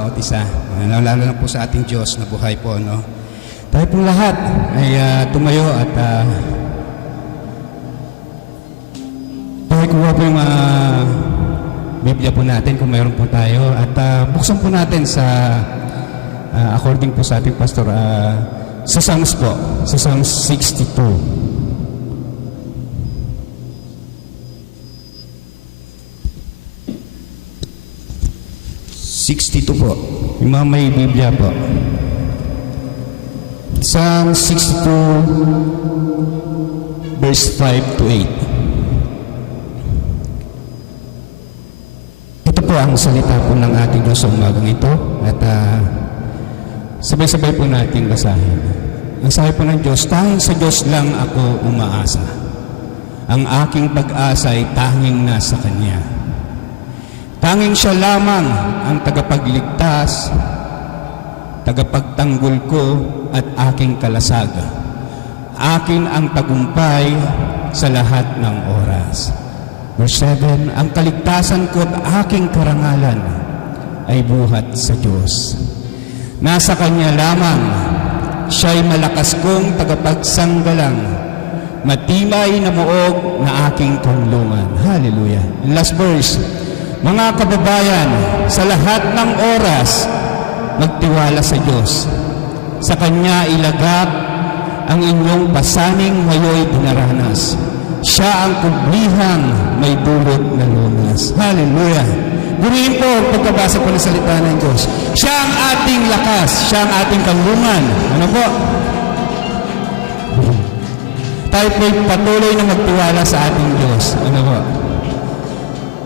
bawat isa. Lalo na po sa ating Diyos na buhay po, no? Tayo pong lahat ay tumayo at tayo kuha po yung Biblia po natin kung mayroon po tayo. At buksan po natin sa, according po sa ating pastor, sa Psalms po, sa Psalms 62. 62 po. Yung mga may Biblia po. Psalm 62 verse 5 to 8. Ito po ang salita po ng ating Diyos sa umagang ito. At sabay-sabay po natin basahin. Ang sabi po ng Diyos, tanging sa Diyos lang ako umaasa. Ang aking pag-asa ay tanging nasa Kanya. Tanging siya lamang ang tagapagligtas, tagapagtanggol ko at aking kalasag. Akin ang tagumpay sa lahat ng oras. Verse 7, ang kaligtasan ko at aking karangalan ay buhat sa Diyos. Nasa Kanya lamang, siya'y malakas kong tagapagsanggalang, matibay na muog na aking kanlungan. Hallelujah. Last verse, mga kababayan, sa lahat ng oras, magtiwala sa Diyos. Sa Kanya ilagak ang inyong pasaning ngayoy dinaranas. Siya ang kublihang may dulot na lunas. Hallelujah! Guriin po ang pagkabasa po ng salita ng Diyos. Siya ang ating lakas. Siya ang ating kanlungan. Ano po? Tayo po'y patuloy na magtiwala sa ating Diyos. Ano po?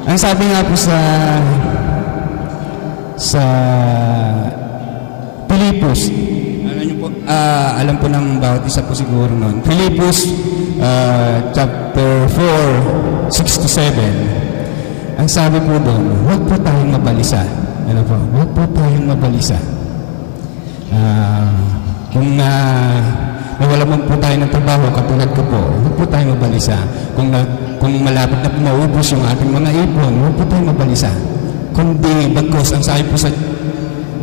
Ang sabi nga po sa Filipos, alam po ng bawat isa po siguro noon. Filipos chapter 4, 6 to 7. Ang sabi po doon, huwag po tayong mabalisa. Ano po? Huwag po tayong mabalisa. Kung nawala man po tayo ng trabaho, katulad ko po, huwag po tayong mabalisa. Kung malapit na po maubos yung ating mga ipon, huwag po tayong mabalisa. Kundi, bagkos, ang sabi po sa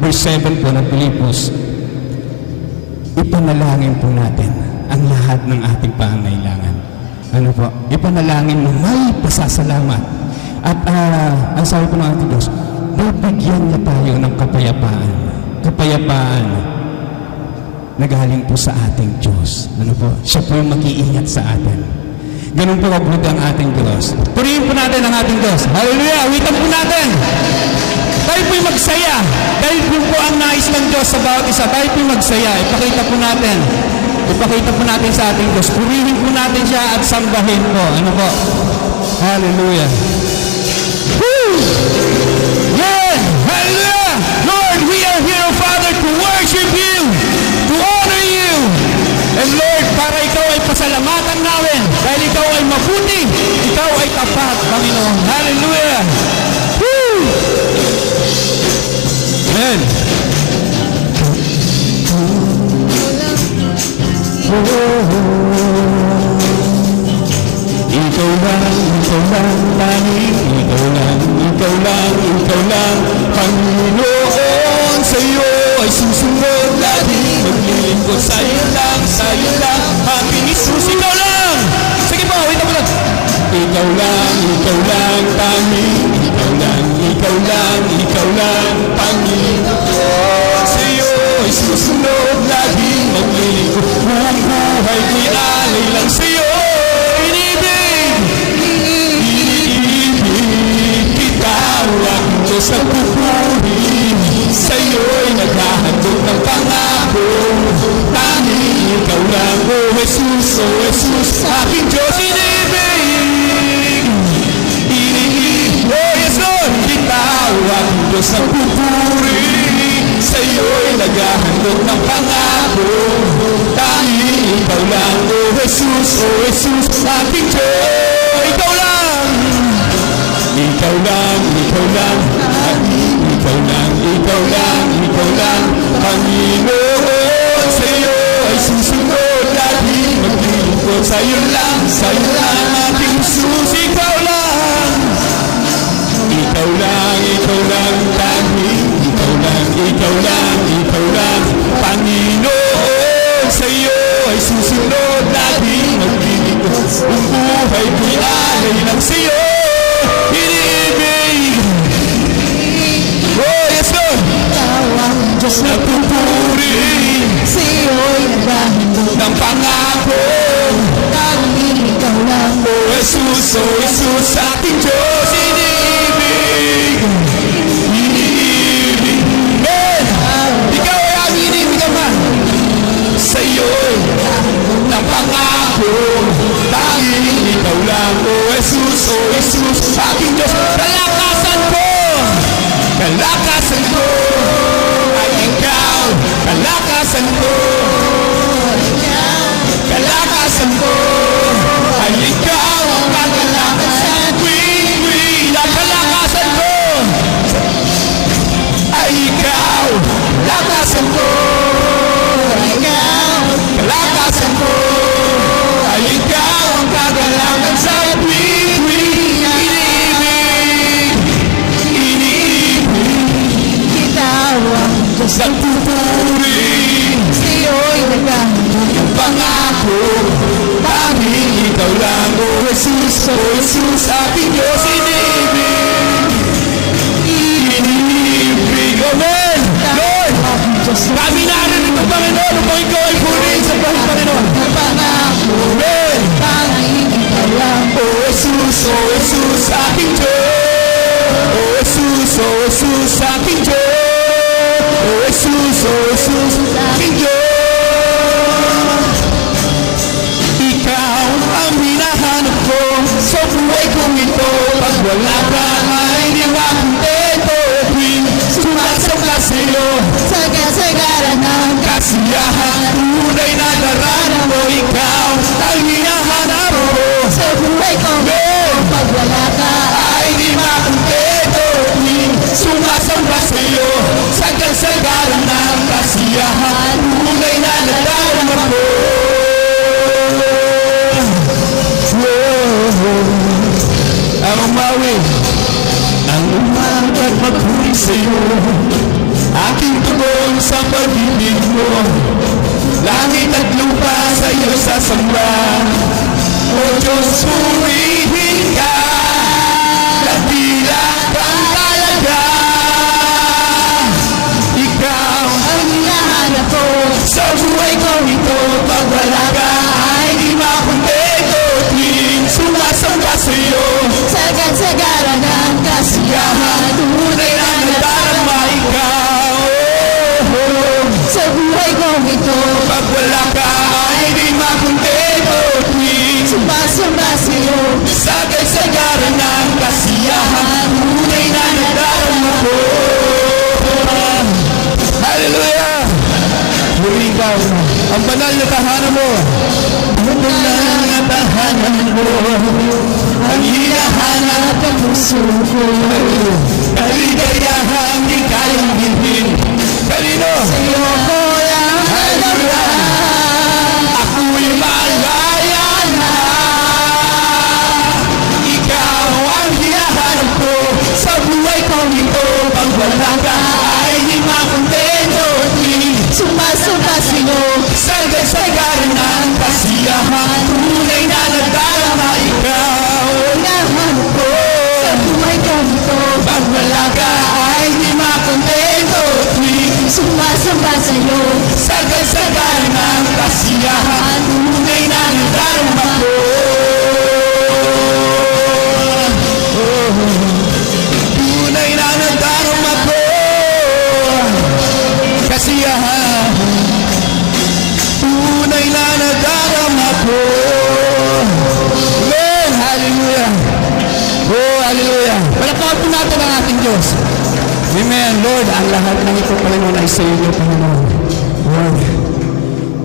verse 7 po ng Filipos, ipanalangin po natin ang lahat ng ating pangangailangan. Ano po? Ipanalangin na may pasasalamat. At ang sabi po ng ating Diyos, bibigyan niya tayo ng kapayapaan. Kapayapaan na galing po sa ating Diyos. Ano po? Siya po yung mag-iingat sa atin. Ganun po kabuti ang ating Diyos. Purihin po natin ang ating Diyos. Hallelujah! Awitan po natin! Tayo po'y magsaya. Dahil po ang nais ng Diyos sa bawat isa. Tayo po'y magsaya. Ipakita po natin. Ipakita po natin sa ating Diyos. Purihin po natin siya at sambahin po. Ano po? Hallelujah! Woo! Yeah! Hallelujah! Lord, we are here, Father, to worship You, to honor You. And Lord, para Ikaw ay pasalamatan namin. Dahil Ikaw ay mabuti. Ikaw ay tapat, Panginoon. Hallelujah! Woo! Amen. Ikaw lang, tanging ikaw lang, Panginoon, sa iyo ay susunod lagi, maglilingkod sa iyo lang, aming Isus, ikaw lang! Sige po, wait mo lang. Ikaw lang, tanging ikaw lang, Panginoon, sa iyo ay susunod lagi, maglilingkod, buong buhay ko'y alay lang sa iyo. Sa pupuri, sa'yo'y naghahandog ng pangako. Tanging ikaw lang, O Jesus, aking Diyos, inibig. Oh yes Lord, ikaw ang Diyos sa pupuri, sa'yo'y naghahandog ng pangako. Tanging ikaw lang, O Jesus, aking Diyos, ikaw lang. Ikaw lang, Panginoon, sa iyo ay susunod lagi, maglilingkod sa iyo lang, aking Jesus, ikaw lang, tanging ikaw lang, Diyos na pupuri, sa'yo'y naghahandog ng pangako. tanging ikaw lang. O Jesus, aking Diyos, iniibig. Amen. Ikaw ay aminin, ikaw man. Sa'yo'y ng pangako, tanging ikaw lang. O Jesus, aking Diyos, kalakasan ko ay ikaw. Kalakasan ko ay ikaw ang kakalakasan. Ang kalakasan ko ay ikaw. Kalakasan ko ay ikaw ang kakalakasan sa Diyos ang pupuri, sa'yo'y naghahandog ng pangako, tanging ikaw lang. O Jesus, aking Diyos, iniibig. Amen. Lord, kami narinig ng Panginoon upang ikaw ay purihin sa buhay, Panginoon. pangako, Amen. tanging ikaw lang. O Jesus, aking Diyos. O Jesus, aking Diyos. O Jesus, aking Diyos. Ikaw ang hinahanap ko sa buhay kong ito. Pag wala ka ay di makontento. Tuwing sumasamba sa'yo, Sa kasagaran ng kasiyahan, tunay na darana mo. Ikaw ang hinahanap ko sa buhay ko. Pag wala ka, ay di makontento. Tuwing sumasamba sa'yo, sa kasagaran ng kasiyahan, tunay na darana mo. Ang umawi, ang umagat magpuri sa'yo, aking tugon sa pag-ibig mo. Langit at lupa sa'yo sasamba. O Diyos, purihin ka, nagbilang kang talaga. Ikaw ang hinahanap ko. sa buhay ko ito. Pag wala ka ay di makontento. Tuwing sumasamba sa'yo, Sa kasagaran ng kasiyahan, tunay na nadarama ikaw. sa buhay ko ito. Pag wala ka ay di makontento. Tuwing Sumasamba sa'yo, sa kasagaran ng kasiyahan, tunay na nadarama ko. Hallelujah! Muli ikaw, ang banal na tahanan mo. Ang banal na tahanan mo. Ang hinahanap ang puso ko. kaligayahang di kayang bilhin. Kanino? Sa'yo ko lang hanap. Ako'y malaya na. Ikaw ang hinahanap ko sa buhay kong ito. Pag wala ka ay di makontento. Sumasamba sa'yo, Sa kasagaran ng kasiyahan, tunay na nadarama ikaw. hinahanap ko. Sa buhay ko ito, Pag wala ka ay di makontento. sumasamba sa'yo, Sa kasagaran ng kasiyahan, tunay na nadarama ko. Tunay na nadarama ko. Kasiyahan, tunay na nadarama ko. Amen! Hallelujah! Oh, hallelujah! Palakpakan po natin ang ating Diyos. Amen. Lord, ang lahat ng ito, Panginoon, ay sa iyo, Panginoon. Lord,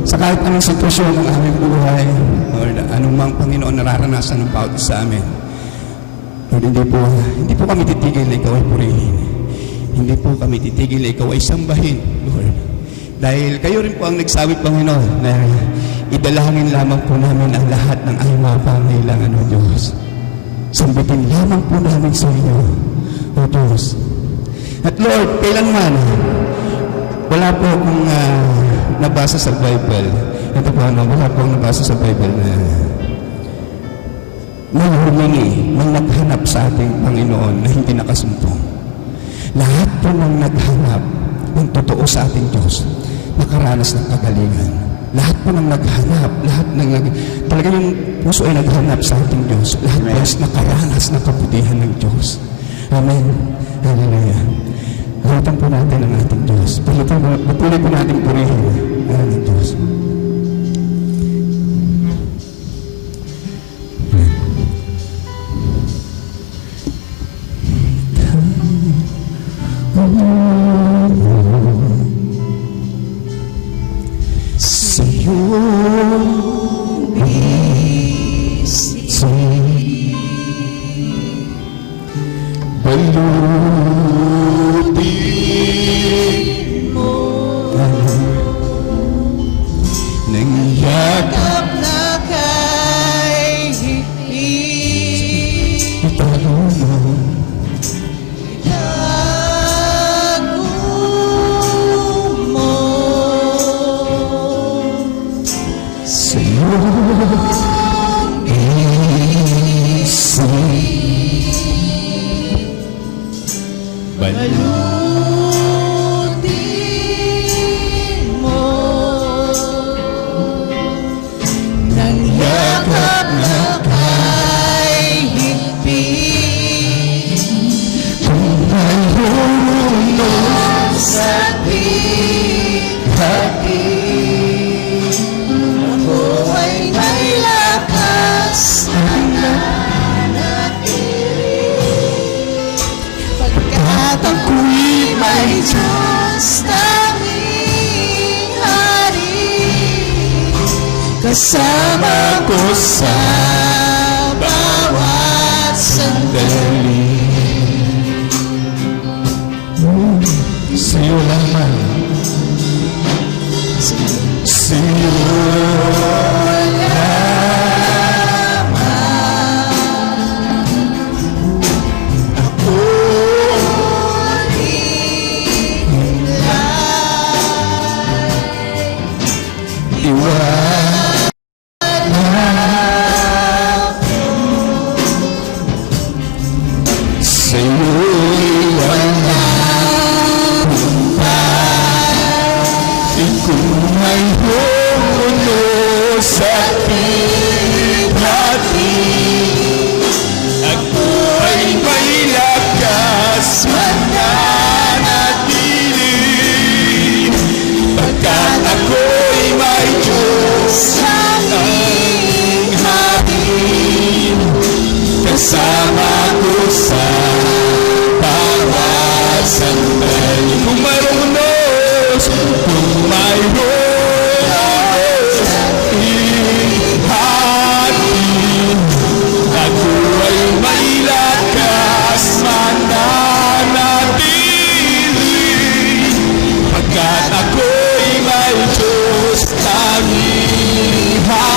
sa kahit anong sitwasyon ng aming buhay, Lord, anumang Panginoon nararanasan ng bawat isa sa amin, Lord, hindi po kami titigil na ikaw ay purihin. Hindi po kami titigil na ikaw ay sambahin, Lord. Dahil kayo rin po ang nagsabi, Panginoon, na idalangin lamang po namin ang lahat ng aming mga pangailangan, O Diyos. Sambitin lamang po namin sa iyo, O Diyos. At Lord, kailanman, wala po akong nabasa sa Bible. Ito po, wala po akong nabasa sa Bible na humingi ng naghanap sa ating Panginoon na hindi nakasumpong. Lahat po ng naghanap pong totoo sa ating Diyos, nakaranas ng kagalingan. Lahat po ng naghanap, talaga yung puso ay naghanap sa ating Diyos. Lahat po ay nakaranas ng kabutihan ng Diyos. Amen. Hallelujah. Halitan po natin ang ating Diyos. Patuloy po natin purihin ang ating Diyos. Kasama ko sa bawat sandali. Sa'yo lamang. Sa'yo kasama ko sa bawat sandali. Kung mayroong Diyos, kung mayroong ihatin, ako ay may lakas mananatili, pagkat ako'y may Diyos tanging hari.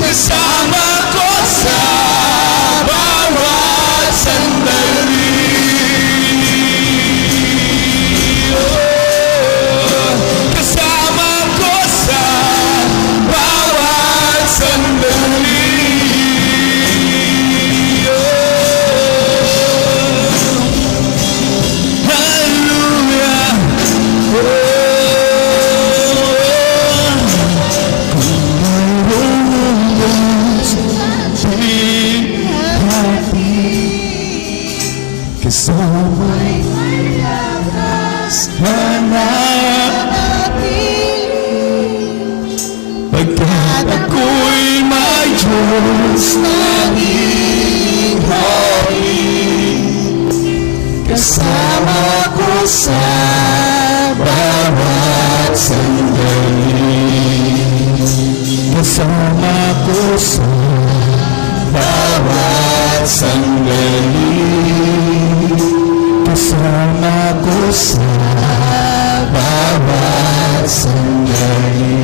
Kasama sa bawat sandali. Kasama ko sa bawat sandali. Hallelujah. Kasama mananatili, pagkat ako'y may Diyos tanging hari. Kasama ko sa bawat sandali. Kasama ko sa bawat sandali. Kasama ko sa bawat sandali.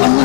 Ang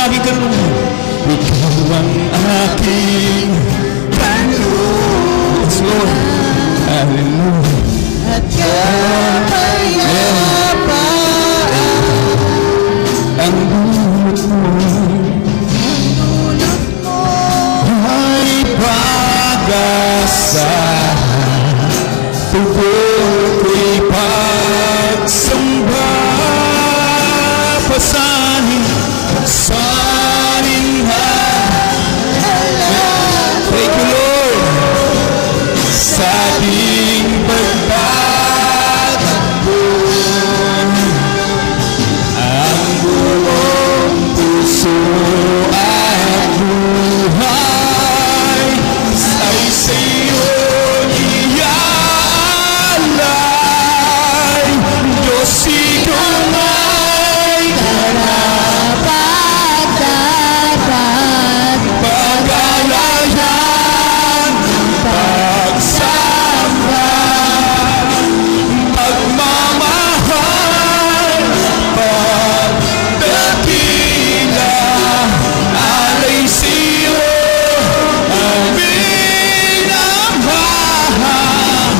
ang aking kanlungan. Ikaw ang aking kanlungan. Yes, Lord. Hallelujah. At kapayapaan Ang dulot mo ay pag-asa. Tugon ko'y pagsamba. Pasanin ha. Thank you, Lord, sa ating pagtatakbo. Ang buong puso at buhay ay sa iyo iaalay. Diyos, ikaw ay karapat-dapat pag-alayan, pagsamba, pagmamahal, pagdakila, alay siyo aming amahan.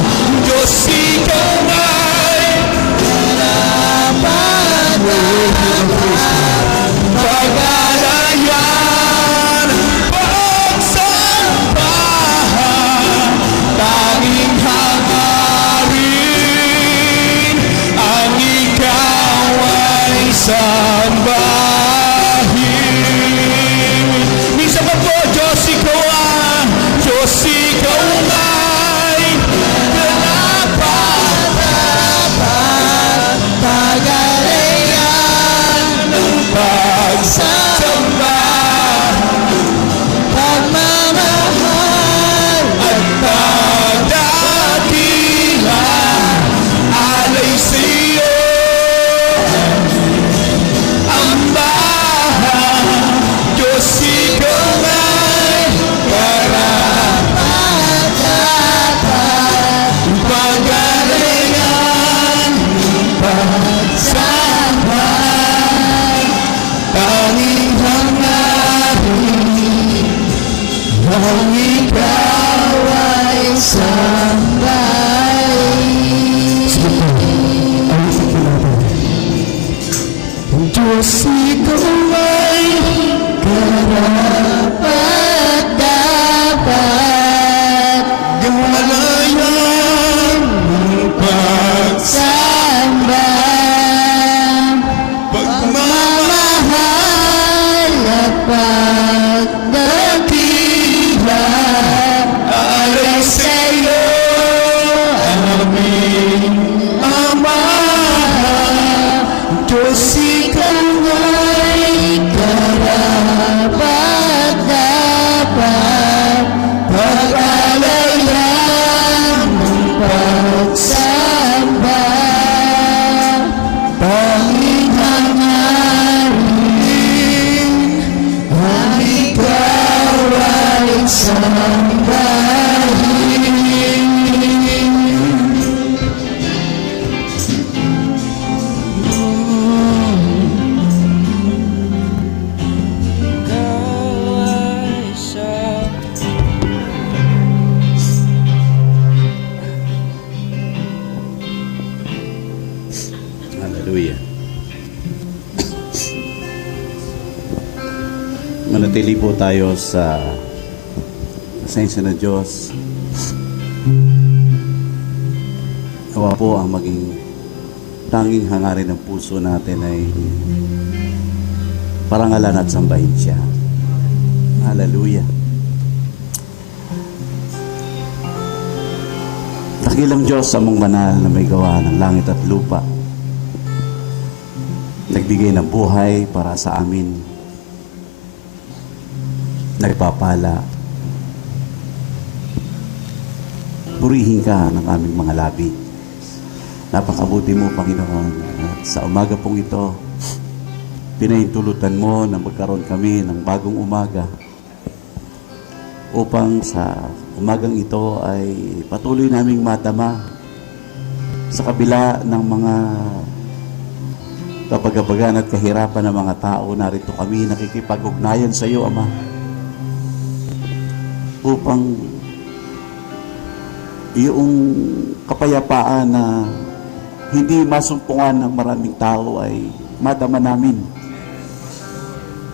Diyos, ikaw ay pag-alayan, pagsambahan, tanging hangarin ang ikaw ay sambahin. Minsan pa po, Diyos, ikaw ay karapat-dapat pag-alayan ng pagsamba pagmamahal at pagdakila, alay sa'yo ang bahan. Diyos, ikaw ay karapat-dapat pag-alayan, pagsamba, tanging hangarin ang ikaw ay Diyos, ikaw ay karapat-dapat galayan ng samba pagmamahal, pagmamahal at pagdakila alay sa'yo aming amahan. Diyos, ikaw ay karapat-dapat pag-alayan ng pagsamba tanging hangarin ang ikaw ay sambahin. Hallelujah. Manatili po tayo sa pasensya ng Diyos. Nawa po ang maging tanging hangarin ng puso natin ay parangalan at sambahin siya. Hallelujah. Dakilang Diyos, among banal na may gawa ng langit at lupa, nagbigay ng buhay para sa amin, nagpapala. Purihin ka ng aming mga labi. Napakabuti mo, Panginoon. At sa umaga pong ito, pinahintulutan mo na magkaroon kami ng bagong umaga upang sa umagang ito ay patuloy naming matama sa kabila ng mga kapagabagan at kahirapan ng mga tao, narito kami nakikipag-ugnayan sa iyo, Ama, upang iyong kapayapaan na hindi masumpungan ng maraming tao ay madama namin.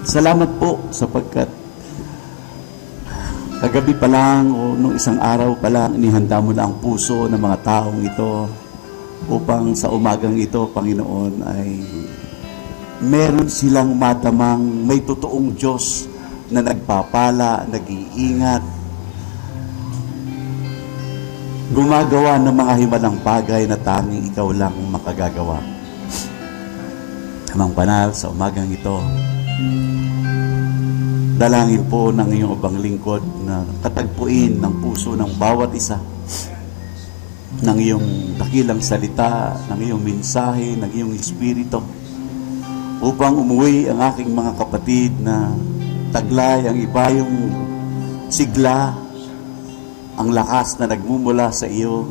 Salamat po sapagkat kagabi pa lang o nung isang araw pa lang, inihanda mo na ang puso ng mga taong ito upang sa umagang ito, Panginoon, ay meron silang madamang may totoong Diyos na nagpapala, nag-iingat, gumagawa ng mga himalang bagay na tanging ikaw lang makagagawa. Amang Banal, sa umagang ito, dalangin po ng iyong ubang lingkod na katagpuin ng puso ng bawat isa ng iyong dakilang salita, ng iyong mensahe, ng iyong espiritu, upang umuwi ang aking mga kapatid na taglay, ang iba yung sigla, ang lakas na nagmumula sa iyo,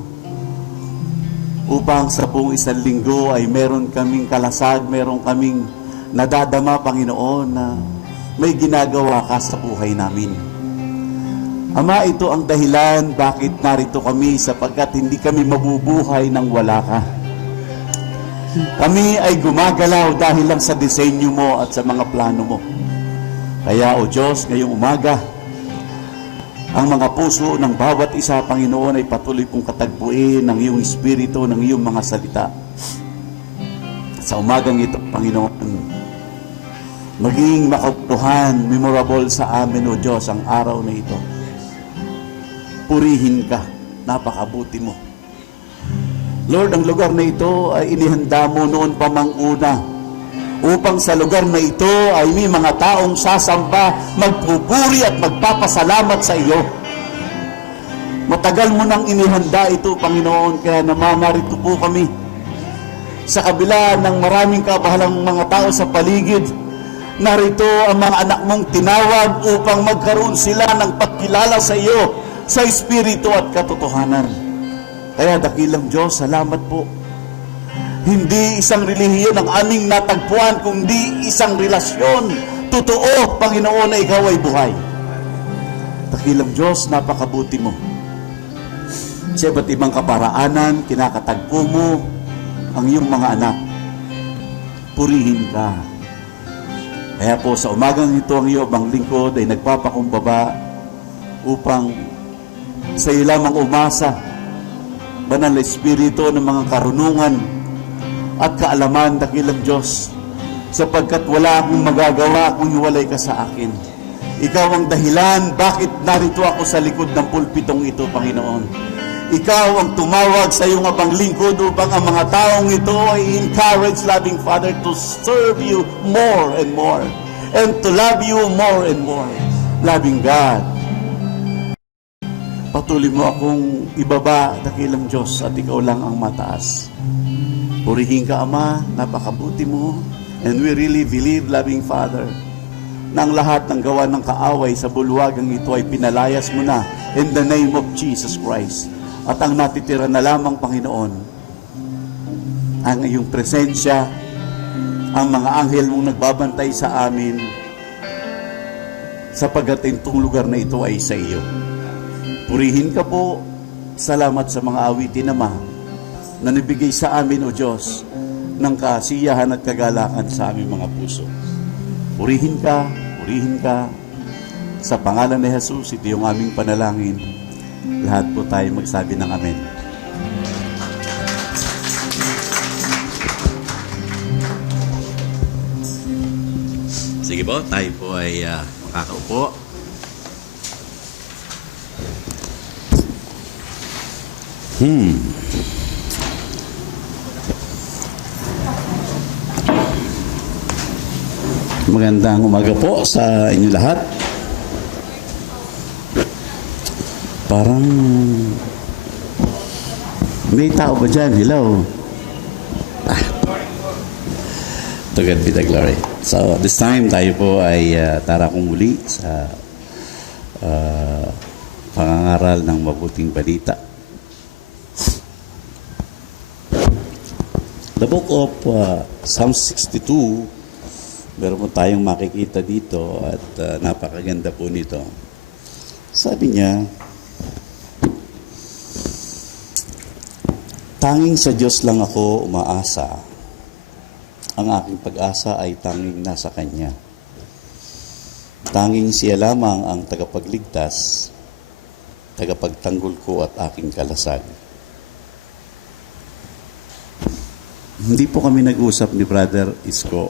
upang sa buong isang linggo ay meron kaming kalasag, meron kaming nadadama, Panginoon, na may ginagawa ka sa buhay namin. Ama, ito ang dahilan bakit narito kami, sapagkat hindi kami mabubuhay nang wala ka. Kami ay gumagalaw dahil lang sa disenyo mo at sa mga plano mo. Kaya, O Diyos, ngayong umaga, ang mga puso ng bawat isa, Panginoon, ay patuloy pong katagpuin ng iyong espiritu, ng iyong mga salita. Sa umagang ito, Panginoon, maging makabutuhan, memorable sa amin, O Diyos, ang araw na ito. Purihin ka, napakabuti mo. Lord, ang lugar na ito ay inihanda mo noon pa mang una, upang sa lugar na ito ay may mga taong sasamba, magpupuri at magpapasalamat sa iyo. Matagal mo nang inihanda ito, Panginoon, kaya namamarito po kami. Sa kabila ng maraming kabahalang mga tao sa paligid, narito ang mga anak mong tinawag upang magkaroon sila ng pagkilala sa iyo, sa espiritu at katotohanan. Kaya dakilang Diyos, salamat po. Hindi isang relihiyon ang aming natagpuan, kundi isang relasyon. Totoo, Panginoon, na ikaw ay buhay. Dakilang Diyos, napakabuti mo. Sa iba't ibang kaparaanan, kinakatagpo mo ang iyong mga anak. Purihin ka. Kaya po sa umagang ito, ang iyong bang lingkod ay nagpapakumbaba upang sa iyo lamang umasa, Banal na Espiritu, ng mga karunungan at kaalaman, dakilang Diyos, sapagkat wala akong magagawa kung hiwalay ka sa akin. Ikaw ang dahilan bakit narito ako sa likod ng pulpitong ito, Panginoon. Ikaw ang tumawag sa iyong abang lingkod upang ang mga taong ito ay encourage, loving Father, to serve you more and more and to love you more and more. Loving God, patuloy mo akong ibaba, dakilang Diyos, at ikaw lang ang mataas. Purihin ka, Ama, napakabuti mo. And we really believe, loving Father, na ang lahat ng gawa ng kaaway sa bulwagang ito ay pinalayas mo na in the name of Jesus Christ. At ang natitira na lamang, Panginoon, ang iyong presensya, ang mga anghel mong nagbabantay sa amin, sapagat itong lugar na ito ay sa iyo. Purihin ka po. Salamat sa mga awitin, Ama, na nabigay sa amin, O Diyos, ng kasiyahan at kagalakan sa aming mga puso. Purihin ka, purihin ka. Sa pangalan ni Jesus, ito yung aming panalangin. Lahat po tayo magsabi ng amen. Sige po, tayo po ay makakaupo. Magandang umaga po sa inyo lahat. Parang may tao ba dyan? Hello? To God be the glory. So this time tayo po ay tarakong muli sa pangangaral ng mabuting balita. the book of Psalm 62, meron po tayong makikita dito at napakaganda po nito. Sabi niya, tanging sa Diyos lang ako umaasa. Ang aking pag-asa ay tanging nasa Kanya. Tanging siya lamang ang tagapagligtas, tagapagtanggol ko at aking kalasag. Hindi po kami nag-usap ni Brother Isko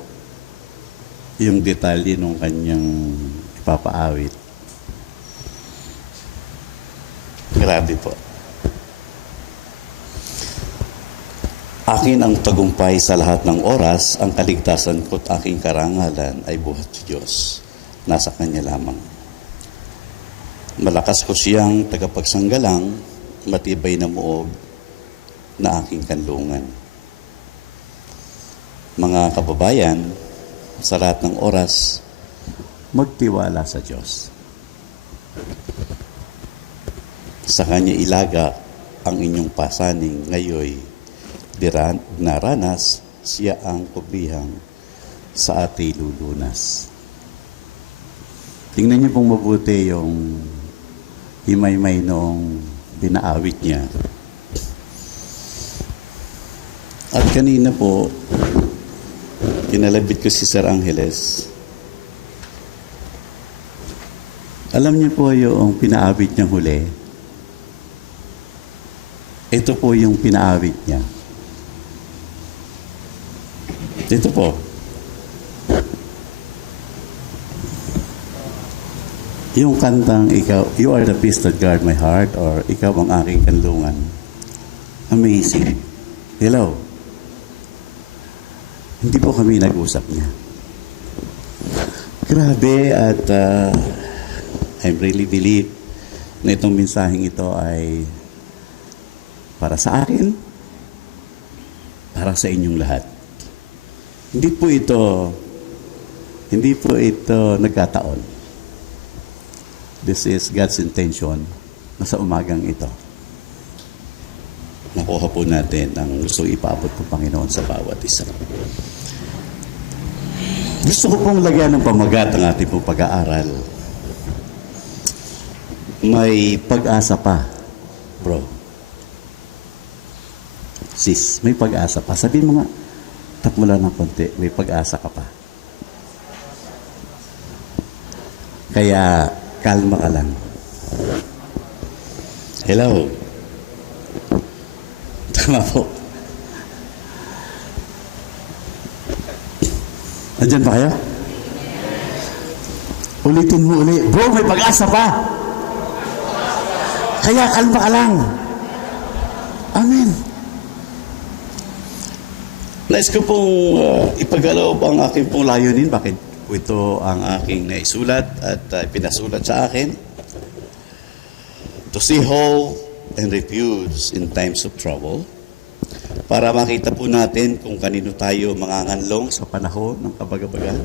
yung detalye ng kanyang ipapaawit. Grabe po. Akin ang tagumpay sa lahat ng oras, ang kaligtasan ko't aking karangalan ay buhat sa Diyos. Nasa Kanya lamang. Malakas ko siyang tagapagsanggalang, matibay na muog na aking kanlungan. Mga kababayan, sa lahat ng oras, magtiwala sa Diyos. Sa Kanya ilaga ang inyong pasaning ngayoy naranas, siya ang kubrihang sa ating lulunas. Tingnan niyo pong mabuti yung himay-may noong pinaawit niya. At kanina po, kinalabit ko si Sir Angeles. Alam niyo po yung pinaawit niyang huli. Ito po yung pinaawit niya. Ito po. Yung kantang ikaw, you are the peace that guard my heart, or ikaw ang aking kanlungan. Amazing. Hello. Hindi po kami nag-usap niya. Grabe, at I really believe na itong mensaheng ito ay para sa akin, para sa inyong lahat. Hindi po ito nagkataon. This is God's intention na sa umagang ito. Nakuha po natin ang gusto ipaabot po Panginoon sa bawat isa. Gusto ko pong lagyan ng pamagat ang ating pong pag-aaral. May pag-asa pa, bro. Sis, may pag-asa pa. Sabihin mo nga, tap mo lang ng konti, may pag-asa ka pa. Kaya, kalma ka lang. Hello. Tama po. Andyan ba kayo? Ulitin mo ulit. Bro, may pag-asa pa. Kaya, kalma ka lang. Amen. Nais ko pong ipagalaw ang aking pong layunin. Bakit ito ang aking naisulat at pinasulat sa akin? To see hope and refuge in times of trouble. Para makita po natin kung kanino tayo manganganlong sa panahon ng kabagabagan.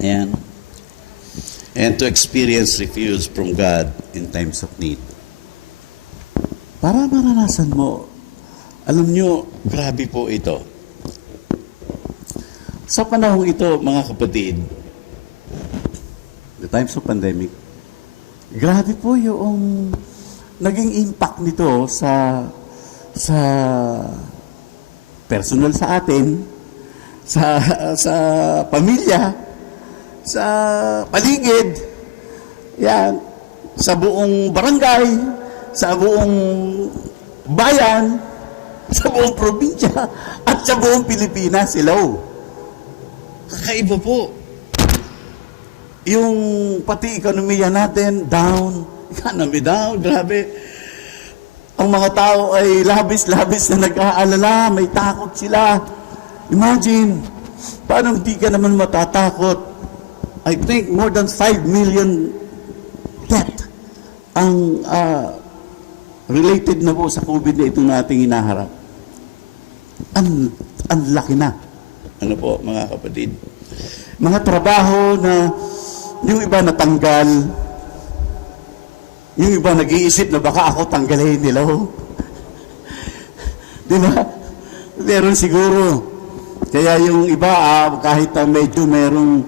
And to experience refuge from God in times of need. Para maranasan mo. Alam nyo, grabe po ito. Sa panahon ito, mga kapatid, the times of pandemic, grabe po yung naging impact nito sa personal sa atin, sa pamilya, sa paligid, yan, sa buong barangay, sa buong bayan, sa buong probinsya, at sa buong Pilipinas. Hello. Kakaiba po. Yung pati ekonomiya natin, down. Economy down, grabe. Ang mga tao ay labis-labis na nag-aalala, may takot sila. Imagine, paano hindi ka naman matatakot? I think more than 5 million death ang related na po sa COVID na itong nating hinaharap. Ang laki na. Ano po, mga kapatid? Mga trabaho na yung iba natanggal, yung iba nag-iisip na baka ako tanggalin nila. Di ba? Meron siguro. Kaya yung iba, kahit medyo merong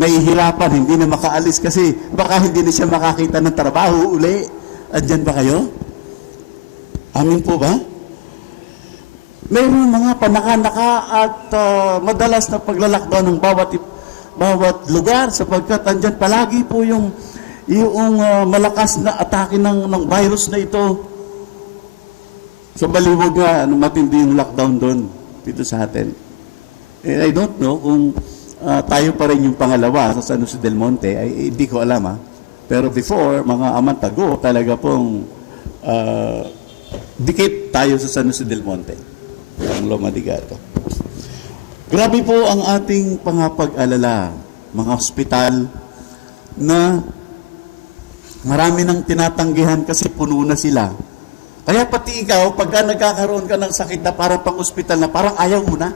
nahihirapan, hindi na makaalis kasi baka hindi na siya makakita ng trabaho uli. Andyan ba kayo? Amin po ba? Mayroon mga panakanaka at madalas na paglalakdaw ng bawat lugar sapagkat andyan palagi po yung malakas na atake ng virus na ito. Sa baliwag nga, matindi yung lockdown doon dito sa atin. I don't know kung tayo pa rin yung pangalawa sa San Jose del Monte, ay hindi ko alam Pero before, mga amantago, talaga pong dikit tayo sa San Jose del Monte, ang Loma de Gato. Grabe po ang ating pangapag-alala, mga ospital na marami nang tinatanggihan kasi puno na sila. Kaya pati ikaw, pagka nagkakaroon ka ng sakit na parang pang-ospital na parang ayaw mo na.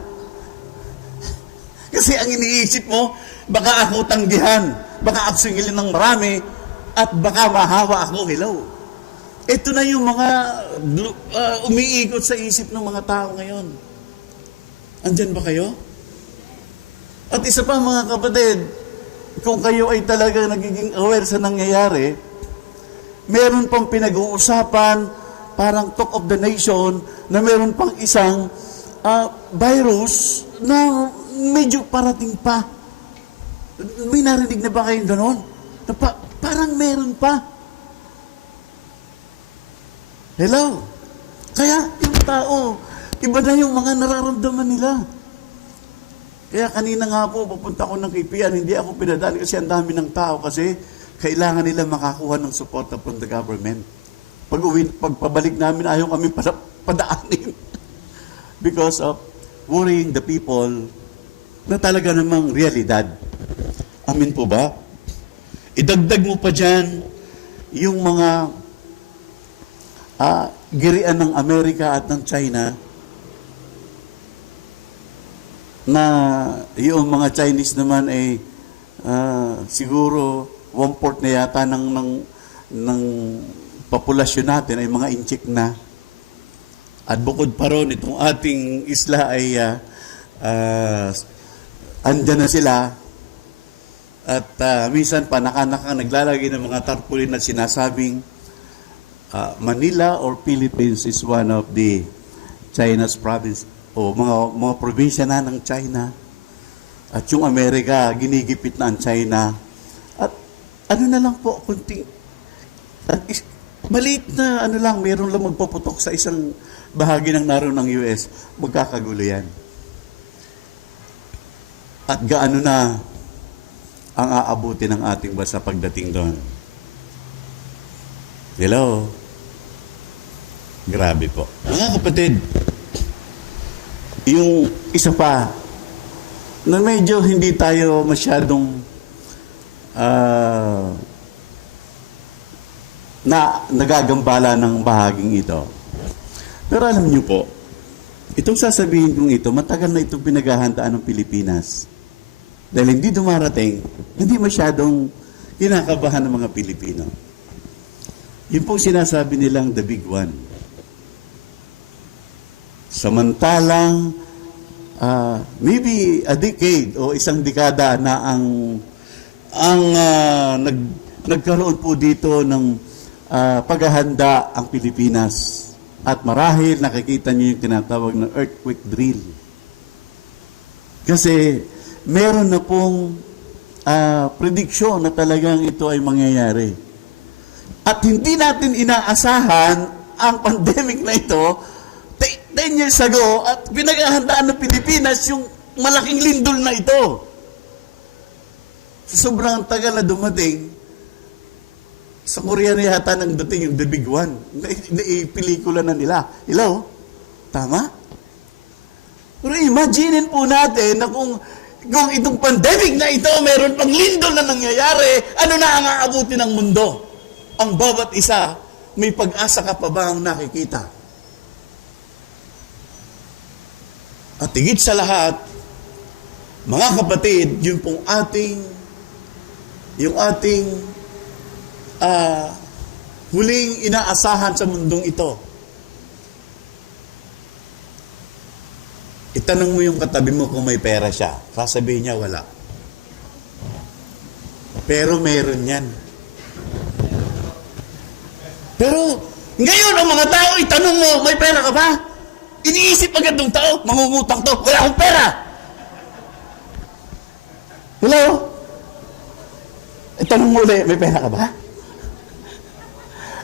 Kasi ang iniisip mo, baka ako tanggihan, baka ako singilin ng marami, at baka mahawa ako. Hello. Ito na yung mga umiikot sa isip ng mga tao ngayon. Andyan ba kayo? At isa pa mga kapatid, kung kayo ay talaga nagiging aware sa nangyayari, meron pang pinag-uusapan, parang talk of the nation, na meron pang isang virus na medyo parating pa. May narinig na ba kayo gano'n? Parang meron pa. Hello? Kaya yung tao, iba na yung mga nararamdaman nila. Kaya kanina nga po, pupunta ko ng KPN, hindi ako pinadaan kasi ang dami ng tao kasi kailangan nila makakuha ng support from the government. Pagpabalik namin, ayaw kami padaanin. Because of worrying the people na talaga namang realidad. Amin po ba? Idagdag mo pa dyan yung mga girian ng Amerika at ng China na yung mga Chinese naman ay siguro 1/4 na yata ng populasyon natin ay mga inchik na. At bukod pa ron, itong ating isla ay andyan na sila. At minsan panaka-naka naglalagay ng mga tarpaulin na sinasabing Manila or Philippines is one of the China's province o mga probinsya na ng China. At yung Amerika, ginigipit na ang China. At ano na lang po, kunting maliit na meron lang magpaputok sa isang bahagi ng naroon ng US, magkakagulo yan. At gaano na ang aabuti ng ating bansa pagdating doon? Hello? Grabe po. Mga kapatid, yung isa pa, na medyo hindi tayo masyadong nagagambala ng bahaging ito. Pero alam niyo po, itong sasabihin kong ito, matagal na itong pinaghahandaan ng Pilipinas. Dahil hindi dumarating, hindi masyadong kinakabahan ng mga Pilipino. Yun pong sinasabi nilang the big one. Samantalang, maybe a decade o isang dekada na nagkaroon po dito ng paghahanda ang Pilipinas. At marahil nakikita niyo yung tinatawag na earthquake drill. Kasi meron na pong prediksyon na talagang ito ay mangyayari. At hindi natin inaasahan ang pandemic na ito 10 years ago at pinaghahandaan ng Pilipinas yung malaking lindol na ito. Sobrang tagal na dumating, sa Korea na yata nang dating yung The Big One. Naipelikula na nila. Hello? Tama? Pero imaginin po natin na kung itong pandemic na ito, meron pang lindol na nangyayari, ano na ang aabuti ng mundo? Ang bawat isa, may pag-asa ka pa ba ang nakikita? At higit sa lahat, mga kapatid, yung ating huling inaasahan sa mundong ito. Itanong mo yung katabi mo kung may pera siya. Sasabihin niya, wala. Pero meron yan. Pero, ngayon, ang mga tao, itanong mo, may pera ka ba? Iniisip agad ng tao, mangungutang to, wala akong pera. Hello? Itanong mo ulit, may pera ka ba?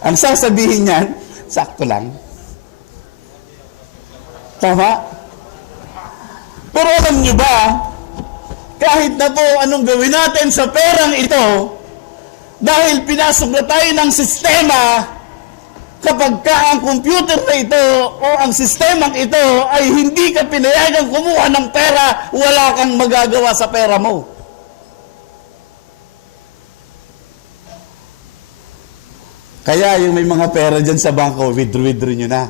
Ang sasabihin niyan, sakto lang. Tama? Pero alam niyo ba, kahit na po anong gawin natin sa perang ito, dahil pinasok na tayo ng sistema, kapag ka ang computer na ito o ang sistemang ito ay hindi ka pinayagang kumuha ng pera, wala kang magagawa sa pera mo. Kaya yung may mga pera dyan sa bangko, withdraw nyo na.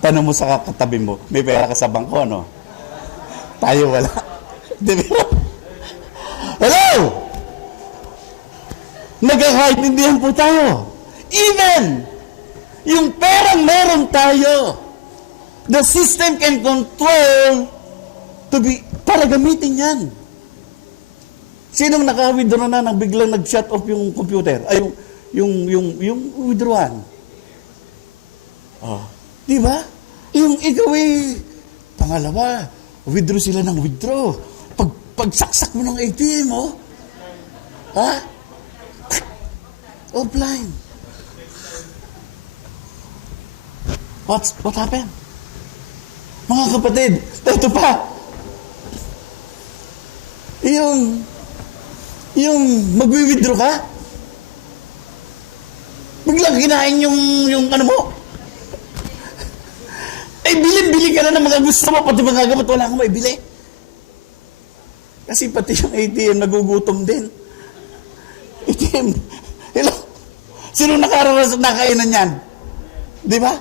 Tanong mo sa katabi mo, may pera ka sa bangko, ano? Tayo wala. Di ba? Hello? Nagkakaintindihan po tayo. Even yung perang meron tayo, the system can control para gamitin yan. Sinong naka-withdraw na nang biglang nag-shut off yung computer? Ay, yung withdrawan. Oh. Di ba? Yung ikaw pangalawa, withdraw sila ng withdraw. Pagsaksak mo ng ATM, oh. Ha? Offline. What happened? Mga kapatid, ito pa. Yung magwi-withdraw ka, biglang kinain yung ano mo. Ay, bili ka na ng mga gusto mo, pati mga gamot, wala kang maibili. Kasi pati yung ATM nagugutom din. ATM, hello? Sino nakaranas na kainan yan? Di ba?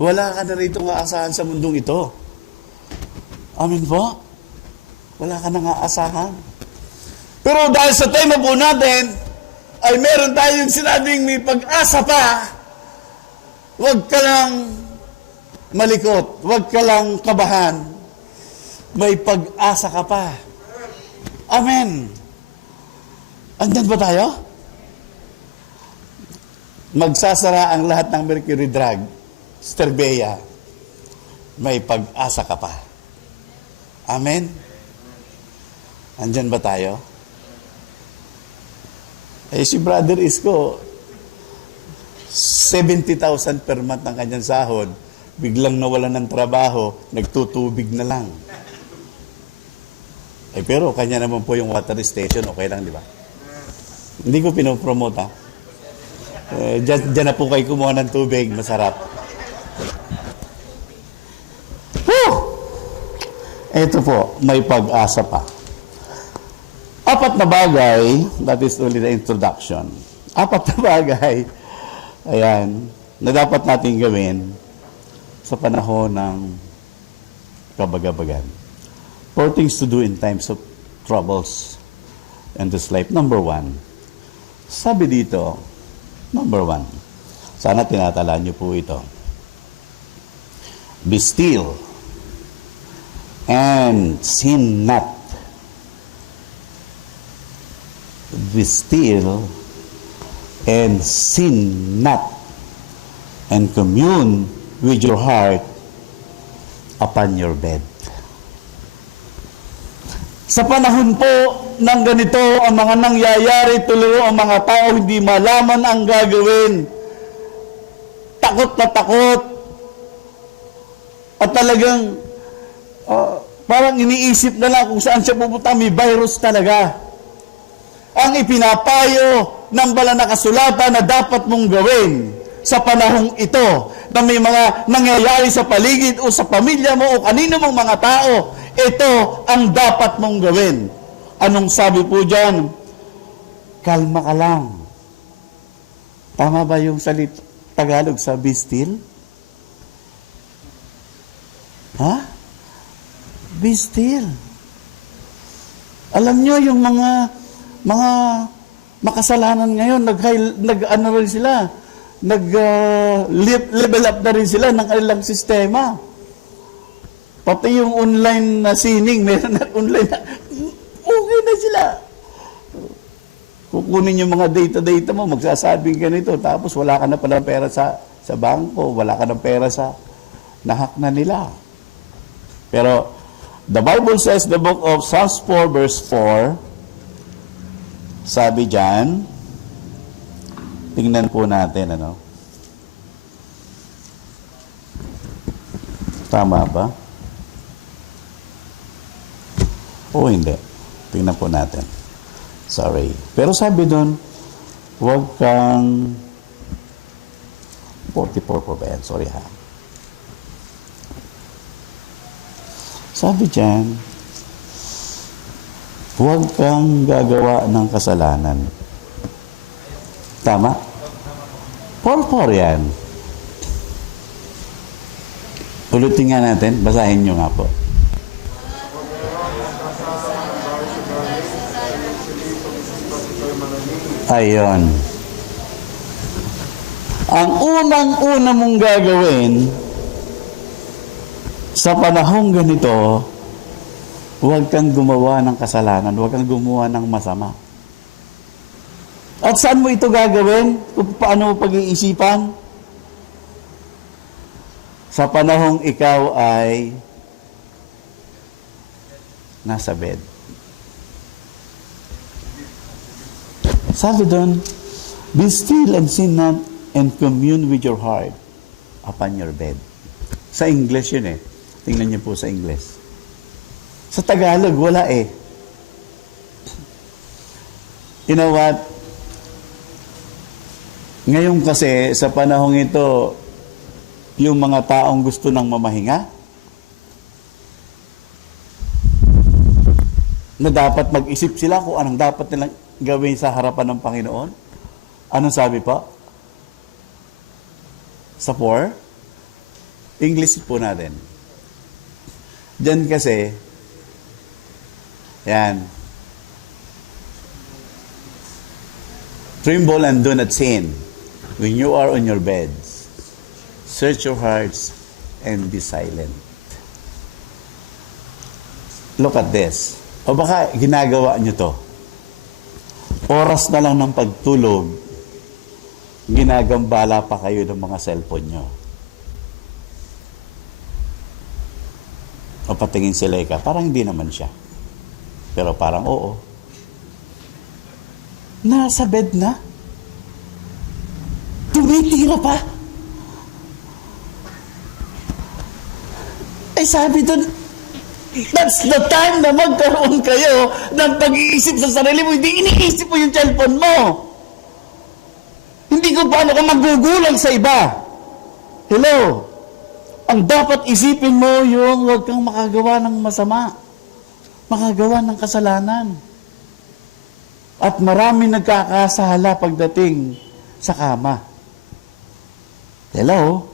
Wala ka na rito nga asahan sa mundong ito. Amin po? Wala ka na nga asahan. Pero dahil sa tema po natin, ay meron tayong sinabing may pag-asa pa, huwag ka lang malikot, huwag ka lang kabahan, may pag-asa ka pa. Amen. Andyan ba tayo? Magsasara ang lahat ng mercury drug, Sterbea, may pag-asa ka pa. Amen. Andyan ba tayo? Eh si Brother Isko, 70,000 per month ang kanyang sahod, biglang nawalan ng trabaho, nagtutubig na lang. Eh pero kanya naman po yung water station, okay lang, di ba? Hindi ko pinopromote, ha? Diyan na po kayo kumuha ng tubig, masarap. Whew! Ito po, may pag-asa pa. 4 na bagay, that is only the introduction. 4 na bagay, ayan, na dapat natin gawin sa panahon ng kabagabagan. 4 things to do in times of troubles in this life. Number 1, sabi dito, number 1, sana tinatala niyo po ito. Be still and sin not. Be still and sin not, and commune with your heart upon your bed. Sa panahon po ng ganito, ang mga nangyayari, tuloy ang mga tao hindi malaman ang gagawin. Takot na takot. At talagang parang iniisip na lang kung saan siya pupunta. May virus talaga. Ang ipinapayo ng banal na kasulatan na dapat mong gawin sa panahong ito, na may mga nangyayari sa paligid o sa pamilya mo o kanino mong mga tao, ito ang dapat mong gawin. Anong sabi po dyan? Kalma ka lang. Tama ba yung Tagalog sa be still? Ha? Be still. Alam nyo yung mga makasalanan ngayon, nag-ano rin sila, level up na rin sila ng kanilang sistema. Pati yung online na sining, meron na online na, okay na sila. Kukunin yung mga data mo, magsasabing ganito, tapos wala ka na pala pera sa bangko, wala ka na pera sa nahack na nila. Pero, the Bible says, the book of Psalms 4 verse 4, sabi dyan, tingnan po natin, ano? Tama ba? O hindi. Tingnan po natin. Sorry. Pero sabi doon, huwag kang 44 po ba yan? Sorry ha. Sabi dyan, huwag kang gagawa ng kasalanan. Tama? 44 yan. Ulitin nga natin. Basahin nyo nga po. Ayon. Ang unang-una mong gagawin sa panahong ganito, huwag kang gumawa ng kasalanan, huwag kang gumawa ng masama. At saan mo ito gagawin? Kung paano mo pag-iisipan? Sa panahong ikaw ay nasa bed. Sabi doon, be still and sin not and commune with your heart upon your bed. Sa English yun eh. Tingnan niyo po sa English. Sa Tagalog, wala eh. You know what? Ngayon kasi, sa panahong ito, yung mga taong gusto ng mamahinga, na dapat mag-isip sila kung anong dapat nilang gawin sa harapan ng Panginoon. Anong sabi pa? Sa 4? English po natin. Diyan kasi, yan. Tremble and do not sin when you are on your beds. Search your hearts and be silent. Look at this. O baka ginagawa nyo to. Oras na lang ng pagtulog, ginagambala pa kayo ng mga cellphone nyo. O patingin si Leica, parang hindi naman siya. Pero parang oo. Nasa bed na. Tumitira pa. Ay sabi doon, that's the time na magkaroon kayo ng pag-iisip sa sarili mo. Hindi iniisip mo yung cellphone mo. Hindi ko paano ka magugulang sa iba. Hello? Ang dapat isipin mo yung huwag kang makagawa ng masama. Makagawa ng kasalanan. At marami nagkakasala pagdating sa kama. Hello?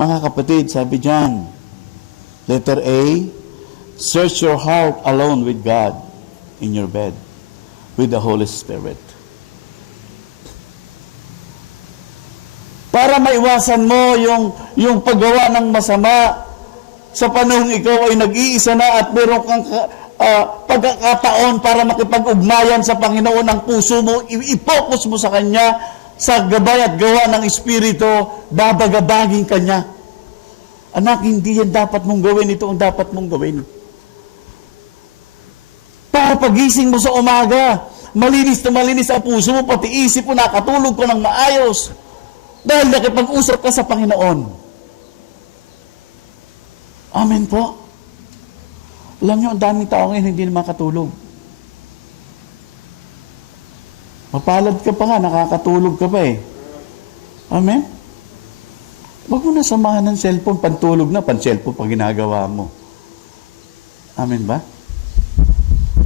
Mga kapatid, sabi dyan, letter A, search your heart alone with God in your bed, with the Holy Spirit. Para maiwasan mo yung paggawa ng masama sa panahong ikaw ay nag-iisa na at meron kang pagkakataon para makipag-ugnayan sa Panginoon ang puso mo, i-focus mo sa Kanya, sa gabay at gawa ng Espiritu, babagabagin Kanya. Anak, hindi yan dapat mong gawin, ito ang dapat mong gawin. Para pagising mo sa umaga, malinis na malinis ang puso mo, pati isip mo, nakatulog ko ng maayos. Dahil nakipag-usap ka sa Panginoon. Amen po. Alam nyo, ang daming tao ngayon hindi na makatulog. Mapalad ka pa nga, nakakatulog ka pa eh. Amen? Huwag mo na samahan ng cellphone, pantulog na, pan-cellphone pa ginagawa mo. Amen ba?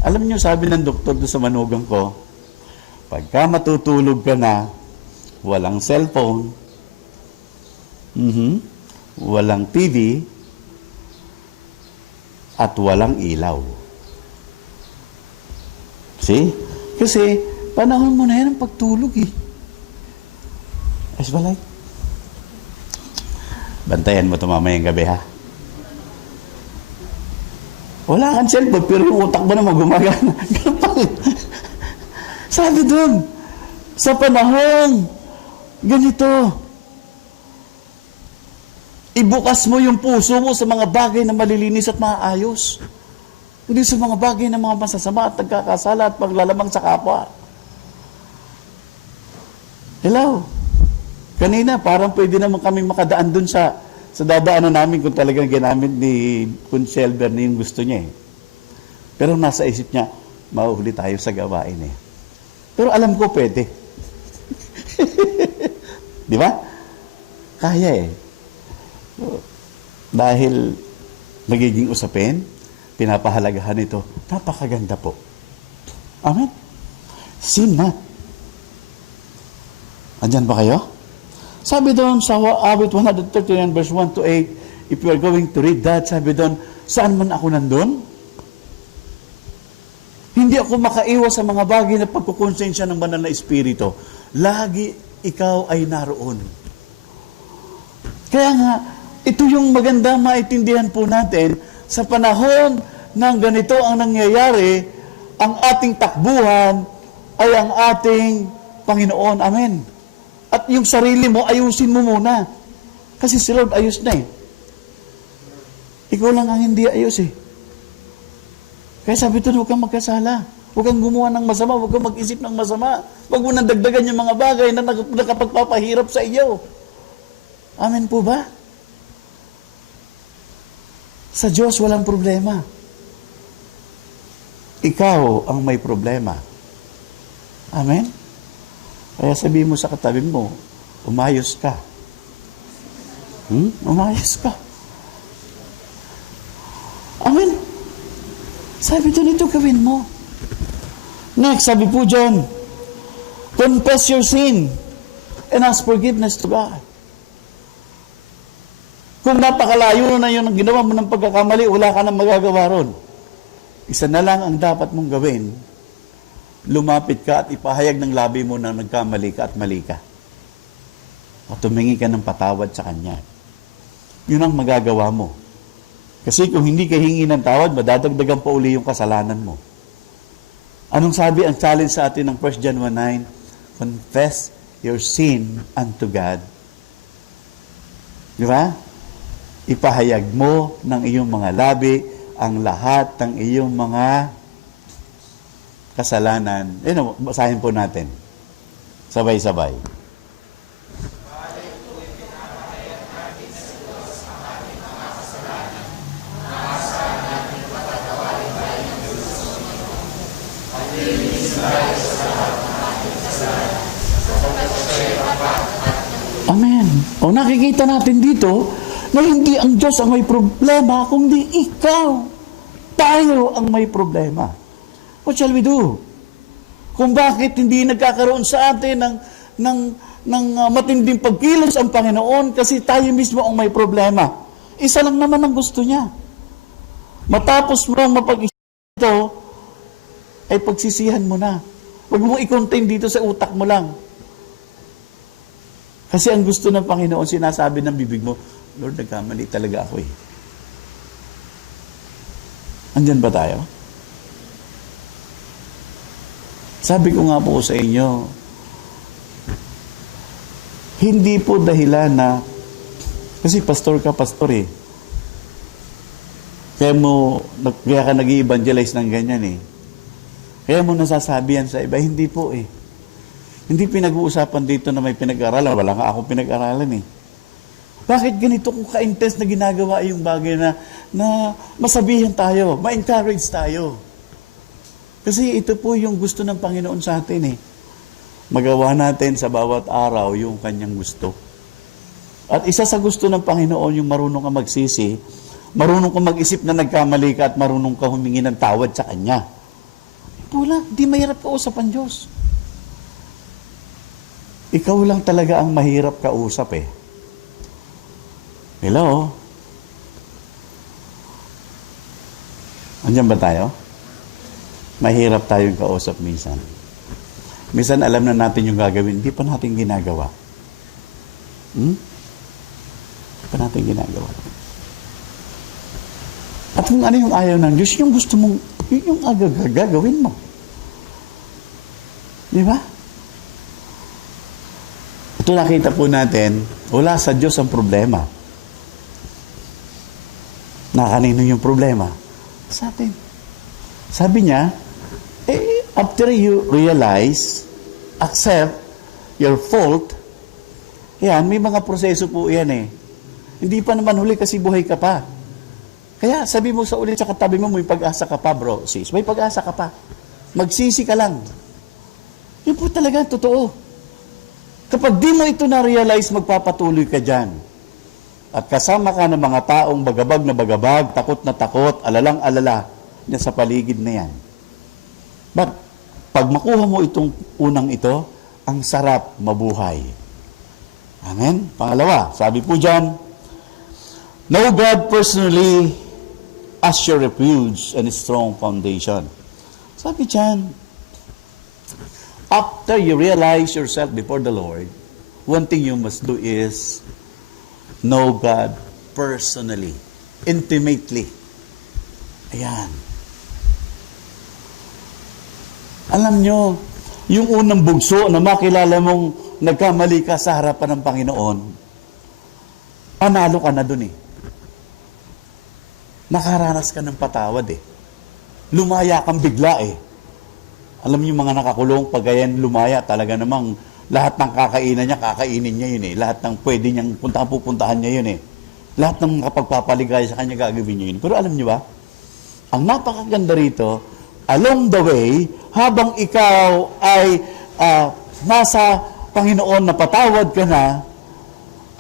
Alam niyo, sabi ng doktor doon sa manugang ko, pagka matutulog ka na, walang cellphone, walang TV, at walang ilaw. See? Kasi, panahon mo na yan ang pagtulog eh. Ayos ba, Lai? Bantayan mo ito mamayang gabi, ha? Wala kang cellphone, pero yung utak mo naman gumagana. Ganun pa rin. Sabi doon, sa panahon, ganito, ibukas mo yung puso mo sa mga bagay na malilinis at maayos. Hindi sa mga bagay na mga masasama at nagkakasala at paglalamang sa kapwa. Hello? Kanina, parang pwede naman kami makadaan dun sa dadaanan namin kung talagang ginamit ni Conselber na yung gusto niya eh. Pero nasa isip niya, mauhuli tayo sa gawain eh. Pero alam ko pwede. Di ba? Kaya eh. Dahil magiging usapin, pinapahalagahan ito, napakaganda po. Amen? Sin na. Andyan ba kayo? Sabi doon sa awit 139 verse 1 to 8, if you are going to read that, sabi doon, saan man ako nandun? Hindi ako makaiwas sa mga bagay na pagkukonsensya ng banal na espiritu. Lagi ikaw ay naroon. Kaya nga, ito yung maganda maintindihan po natin, sa panahon ng ganito ang nangyayari, ang ating takbuhan ay ang ating Panginoon. Amen. At yung sarili mo, ayusin mo muna. Kasi si Lord ayos na eh. Ikaw lang ang hindi ayos eh. Kaya sabi ito, huwag kang magkasala. Huwag kang gumawa ng masama. Huwag kang mag-isip ng masama. Huwag mo nang dagdagan yung mga bagay na nakapagpapahirap sa iyo. Amen po ba? Sa Diyos walang problema. Ikaw ang may problema. Amen? Kaya sabihin mo sa katabi mo, umayos ka. Umayos ka. Amen? Sabi doon, ito gawin mo. Next, sabi po dyan, confess your sin and ask forgiveness to God. Kung napakalayo na yun ang ginawa mo ng pagkakamali, wala ka nang magagawa ron. Isa na lang ang dapat mong gawin, lumapit ka at ipahayag ng labi mo na nagkamali ka at mali ka. At tumingi ka ng patawad sa Kanya. Yun ang magagawa mo. Kasi kung hindi ka hingi ng tawad, madadagdagan pa uli yung kasalanan mo. Anong sabi ang challenge sa atin ng 1 John 1:9? Confess your sin unto God. Di ba? Ipahayag mo ng iyong mga labi ang lahat ng iyong mga kasalanan. Basahin po natin. Sabay-sabay. Amen. O nakikita natin dito na hindi ang Diyos ang may problema, kundi ikaw. Tayo ang may problema. What shall we do? Kung bakit hindi nagkakaroon sa atin ng matinding pagkilos ang Panginoon kasi tayo mismo ang may problema. Isa lang naman ang gusto niya. Matapos mo mapag-isip ito, ay pagsisihan mo na. Huwag mo i-contain dito sa utak mo lang. Kasi ang gusto ng Panginoon, sinasabi ng bibig mo, Lord, nagkamali talaga ako eh. Andyan ba tayo? Sabi ko nga po sa inyo, hindi po dahilan na, kasi pastor ka, pastor eh. Kaya ka nag-i-evangelize ng ganyan eh. Kaya mo nasasabi yan sa iba, hindi po eh. Hindi pinag-uusapan dito na may pinag-aralan. Wala nga akong pinag-aralan eh. Bakit ganito kung ka-intense na ginagawa yung bagay na masabihan tayo, ma-encourage tayo? Kasi ito po yung gusto ng Panginoon sa atin eh. Magawa natin sa bawat araw yung kanyang gusto. At isa sa gusto ng Panginoon yung marunong ka magsisi, marunong ka mag-isip na nagkamali ka at marunong ka humingi ng tawad sa Kanya. Wala, di mahirap kausap ang Diyos. Ikaw lang talaga ang mahirap kausap eh. Hello? Andiyan ba tayo? Mahirap tayong kausap minsan. Minsan alam na natin yung gagawin, hindi pa natin ginagawa. Hindi pa natin ginagawa. At kung ano yung ayaw ng Diyos, yung gusto mong, yun yung gagawin mo. Di ba? Ito nakita po natin, wala sa Diyos ang problema. Na kanino yung problema? Sa atin. Sabi niya, after you realize, accept your fault, yan, may mga proseso po yan eh. Hindi pa naman huli kasi buhay ka pa. Kaya sabi mo sa ulit sa katabi mo, may pag-asa ka pa, bro, sis. May pag-asa ka pa. Magsisi ka lang. Yun po talaga, totoo. Kapag di mo ito na-realize, magpapatuloy ka dyan. At kasama ka ng mga taong bagabag na bagabag, takot na takot, alalang-alala na sa paligid na yan. But, pag makuha mo itong unang ito, ang sarap mabuhay. Amen? Pangalawa, sabi po dyan, know God personally as your refuge and strong foundation. Sabi dyan, after you realize yourself before the Lord, one thing you must do is know God personally, intimately. Ayan. Alam nyo, yung unang bugso na makilala mong nagkamali ka sa harapan ng Panginoon, panalo ka na dun eh. Nakaranas ka ng patawad eh. Lumaya kang bigla eh. Alam niyo mga nakakulong, pag ganyan lumaya, talaga namang lahat ng kakainan niya, kakainin niya yun eh. Lahat ng pwede niyang pupuntahan niya yun eh. Lahat ng makapagpapaligaya sa kanya, gagawin niya yun. Pero alam niyo ba, ang napakaganda rito, along the way, habang ikaw ay nasa Panginoon na patawad ka na,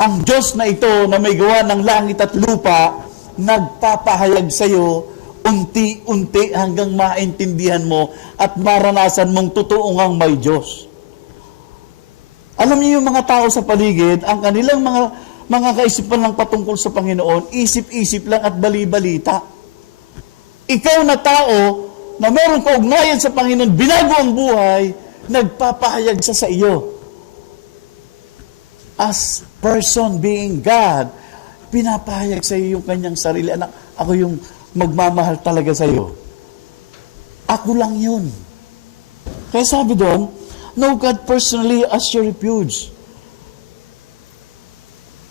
ang Diyos na ito na may gawa ng langit at lupa, nagpapahayag sa iyo unti-unti hanggang maintindihan mo at maranasan mong totoo ngang may Diyos. Alam niyo yung mga tao sa paligid, ang kanilang mga kaisipan lang patungkol sa Panginoon, isip-isip lang at bali-balita. Ikaw na tao na meron kaugnayan sa Panginoon, binago ang buhay, nagpapahayag siya sa iyo. As person being God, pinapahayag sa iyo yung kanyang sarili. Anak, ako yung magmamahal talaga sa iyo. Ako lang yun. Kaya sabi doon, know God personally as your refuge.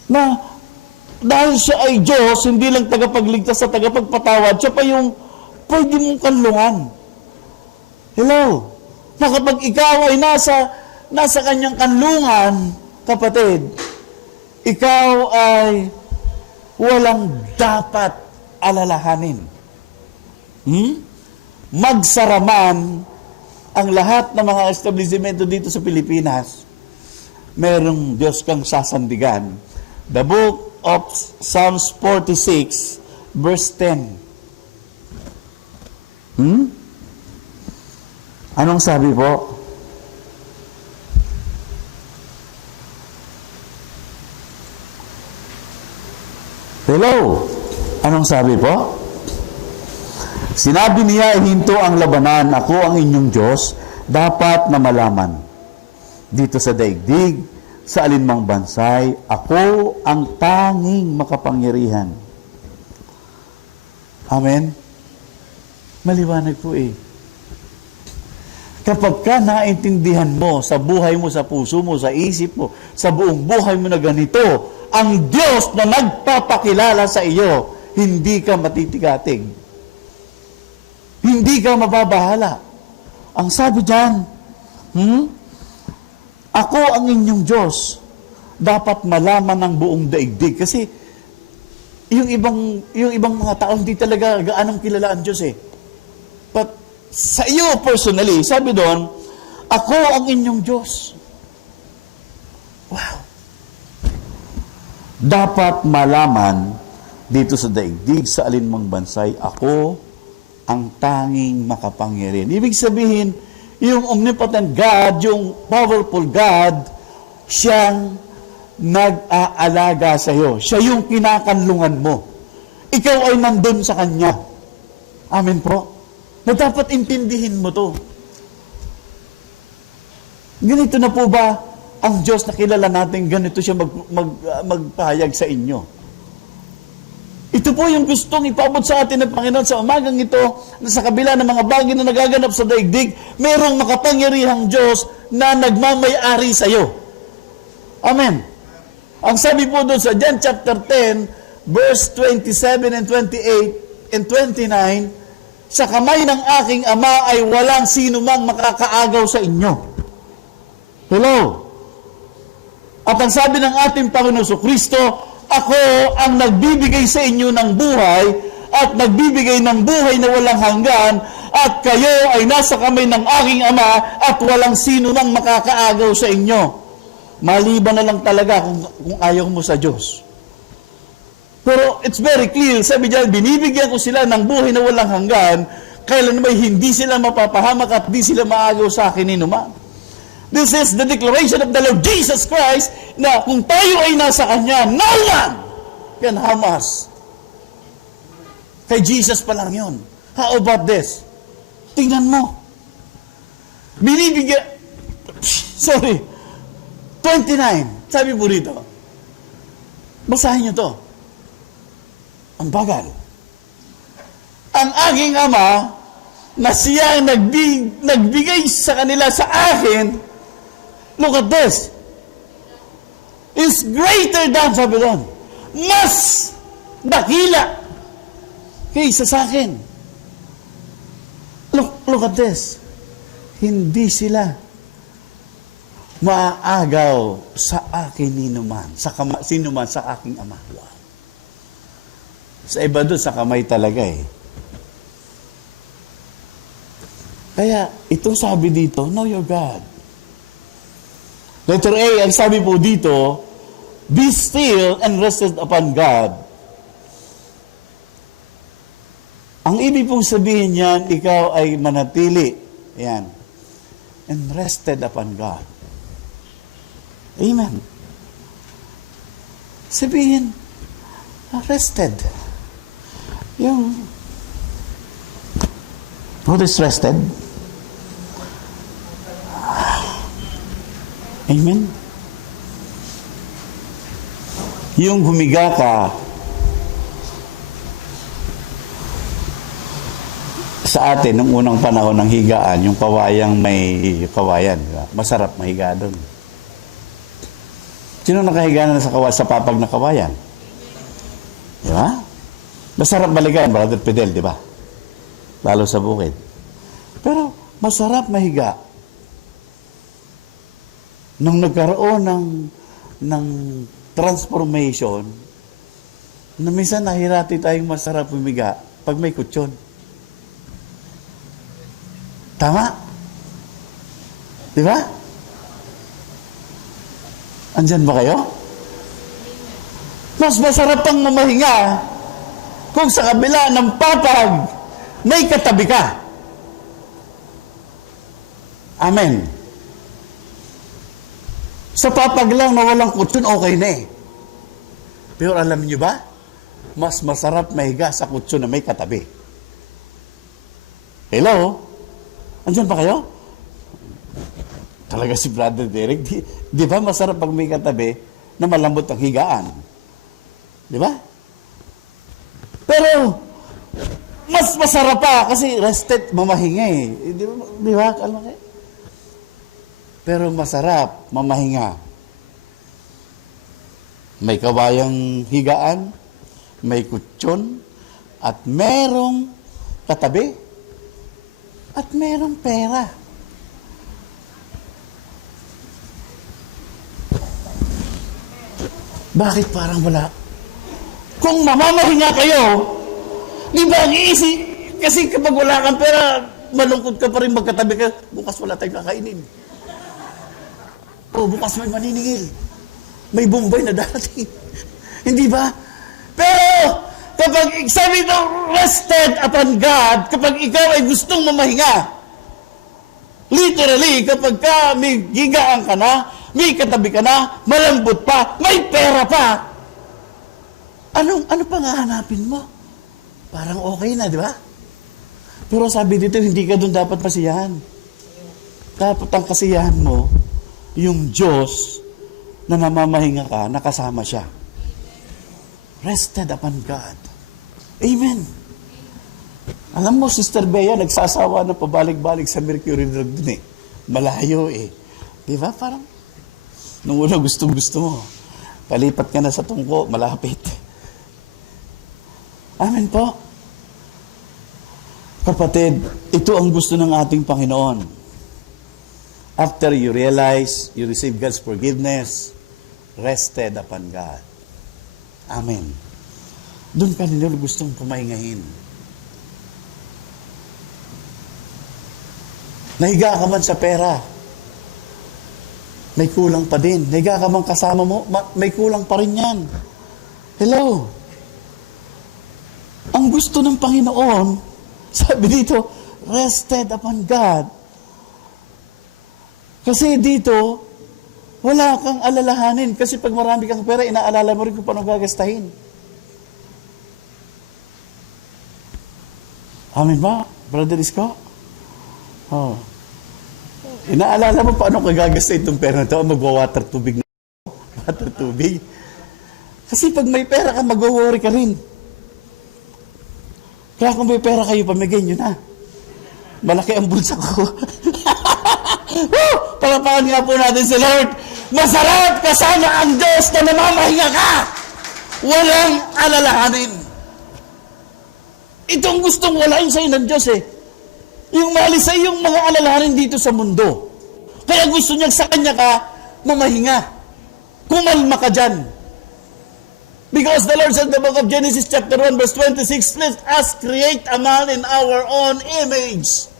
Na dahil siya ay Diyos, hindi lang tagapagligtas sa tagapagpatawad, siya pa yung pwede mong kanlungan. Hello? Na kapag ikaw ay nasa kanyang kanlungan, kapatid, ikaw ay walang dapat alalahanin. Magsaraman ang lahat ng mga establishmento dito sa Pilipinas, merong Diyos kang sasandigan. The book of Psalms 46, verse 10. Anong sabi po? Hello? Anong sabi po? Sinabi niya, ihinto ang labanan, ako ang inyong Diyos, dapat na malaman. Dito sa daigdig, sa alinmang bansay, ako ang tanging makapangyarihan. Amen? Maliwanag po eh. Kapag ka naintindihan mo sa buhay mo, sa puso mo, sa isip mo, sa buong buhay mo na ganito, ang Diyos na nagpapakilala sa iyo, hindi ka matitigatig. Hindi ka mababahala. Ang sabi dyan, ako ang inyong Diyos. Dapat malaman ng buong daigdig. Kasi, yung ibang mga tao, hindi talaga gaanong kilala ang Diyos eh. But, sa iyo personally, sabi doon, ako ang inyong Diyos. Wow. Dapat malaman dito sa daigdig, sa alinmang bansay, ako ang tanging makapangyarihan. Ibig sabihin, yung omnipotent God, yung powerful God, siyang nag-aalaga sa iyo. Siya yung kinakanlungan mo. Ikaw ay nandun sa Kanya. Amen po? Na dapat intindihin mo to. Ganito na po ba ang Diyos na kilala natin, ganito siya magpahayag sa inyo. Ito po yung gustong ipabot sa atin ng Panginoon sa umagang ito, na sa kabila ng mga bagay na nagaganap sa daigdig, mayroong makapangyarihang Diyos na nagmamay-ari sa iyo. Amen. Ang sabi po doon sa John chapter 10, verse 27 and 28 and 29, sa kamay ng aking Ama ay walang sino mang makakaagaw sa inyo. Hello? At ang sabi ng ating Panginoon Kristo, ako ang nagbibigay sa inyo ng buhay at nagbibigay ng buhay na walang hanggan at kayo ay nasa kamay ng aking Ama at walang sino mang makakaagaw sa inyo. Maliban na lang talaga kung ayaw mo sa Diyos. Pero it's very clear, sabi diyan, binibigyan ko sila ng buhay na walang hanggan, kailan may hindi sila mapapahamak at di sila maagaw sa akin ni naman. This is the declaration of the Lord Jesus Christ na kung tayo ay nasa Kanya, no one can harm us. Kay Jesus pa lang yun. How about this? Tingnan mo. Binibigyan, 29, sabi po rito. Basahin nyo to. Ang bagal. Ang aking Ama, na siya ang nagbigay sa kanila sa akin, look at this, is greater than, sabi doon, mas dakila kaysa sa akin. Look at this. Hindi sila maaagaw sa akin ninuman, sino man sa aking Ama. Wow. Sa iba doon, sa kamay talaga eh. Kaya, itong sabi dito, know your God. Letter A, ang sabi po dito, be still and rested upon God. Ang ibig pong sabihin niyan, ikaw ay manatili. Yan. And rested upon God. Amen. Sabihin, rested. What is rested? Amen. Yung humiga ka sa atin nung unang panahon ng higaan, yung kawayang may kawayan, diba? Masarap mahiga doon. Sino nakahiga na sa papag na kawayan? Di ba? Masarap balikan, Brother Fidel, di ba? Lalo sa bukid. Pero masarap mahiga. Nung nagkaroon ng transformation, na minsan nahirati tayong masarap humiga pag may kutsyon. Tama? Di ba? Andyan ba kayo? Mas masarap pang mamahinga kung sa kabila ng papag may katabi ka. Amen. Sa papag lang na walang kutsyon, okay na eh. Pero alam niyo ba? Mas masarap mahiga sa kutsyon na may katabi. Hello? Andyan pa kayo? Talaga si Brother Derek, di ba masarap pag may katabi na malambot ang higaan? Di ba? Pero, mas masarap pa kasi rested, mamahinga eh. Di ba? Pero masarap, mamahinga. May kawayang higaan, may kutsyon, at merong katabi, at merong pera. Bakit parang wala? Kung mamamahinga kayo, di ba ang iisip? Kasi kapag wala kang pera, malungkot ka pa rin magkatabi ka, bukas wala tayong kakainin. O bukas may maniningil. May Bombay na darating. Hindi ba? Pero, kapag sabi ito, rested upon God, kapag ikaw ay gustong mamahinga, literally, kapag ka may gigaan ka na, may katabi ka na, malambot pa, may pera pa, ano pa nga hanapin mo? Parang okay na, di ba? Pero sabi dito, hindi ka doon dapat masiyahan. Dapat ang kasiyahan mo, yung Diyos na namamahinga ka, nakasama siya. Rested upon God. Amen. Alam mo, Sister Bea, nagsasawa na pabalik-balik sa Mercury Drug dun eh. Malayo eh. Di ba? Parang, nung una gusto mo. Palipat ka na sa tungko, malapit. Amen po. Kapatid, ito ang gusto ng ating Panginoon. After you realize, you receive God's forgiveness, rested upon God. Amen. Doon ka nila gustong pumahingahin. Nahiga ka man sa pera, may kulang pa din. Nahiga ka man kasama mo, may kulang pa rin yan. Hello? Ang gusto ng Panginoon, sabi dito, rested upon God. Kasi dito, wala kang alalahanin. Kasi pag marami kang pera, inaalala mo rin kung paano gagastahin. Amen ba, Brother Isko? Oh. Inaalala mo paano ka gagastahin itong pera na ito? Magwa-water tubig na water tubig. Kasi pag may pera ka, mag-worry ka rin. Kaya kung may pera kayo, pamigay nyo na. Malaki ang bulsa ko. Palapakan nga po natin si Lord. Masarap kasama ang Diyos na namamahinga ka. Walang alalahanin. Itong gustong walain sa'yo ng Diyos eh. Yung mali sa yung mga alalahanin dito sa mundo. Kaya gusto niya sa kanya ka mamahinga. Kumalma ka dyan. Because the Lord said in the book of Genesis chapter 1 verse 26, let us create a man in our own image.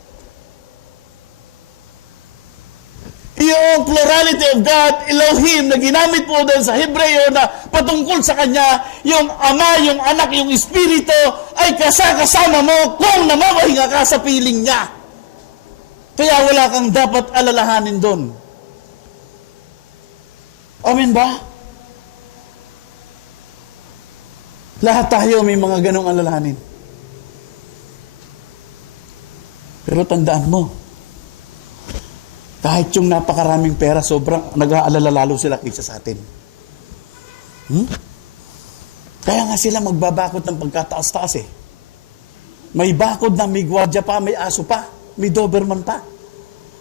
Yung plurality of God, Elohim, na ginamit po doon sa Hebreo na patungkol sa Kanya, yung Ama, yung Anak, yung Espiritu, ay kasama mo kung namamahinga ka sa piling niya. Kaya wala kang dapat alalahanin doon. Amen ba? Lahat tayo may mga ganong alalahanin. Pero tandaan mo, kahit yung napakaraming pera, sobrang nag-aalala lalo sila kaysa sa atin. Kaya nga sila magbabakod ng pagkataas-taas eh. May bakod na, may gwardiya pa, may aso pa, may Doberman pa.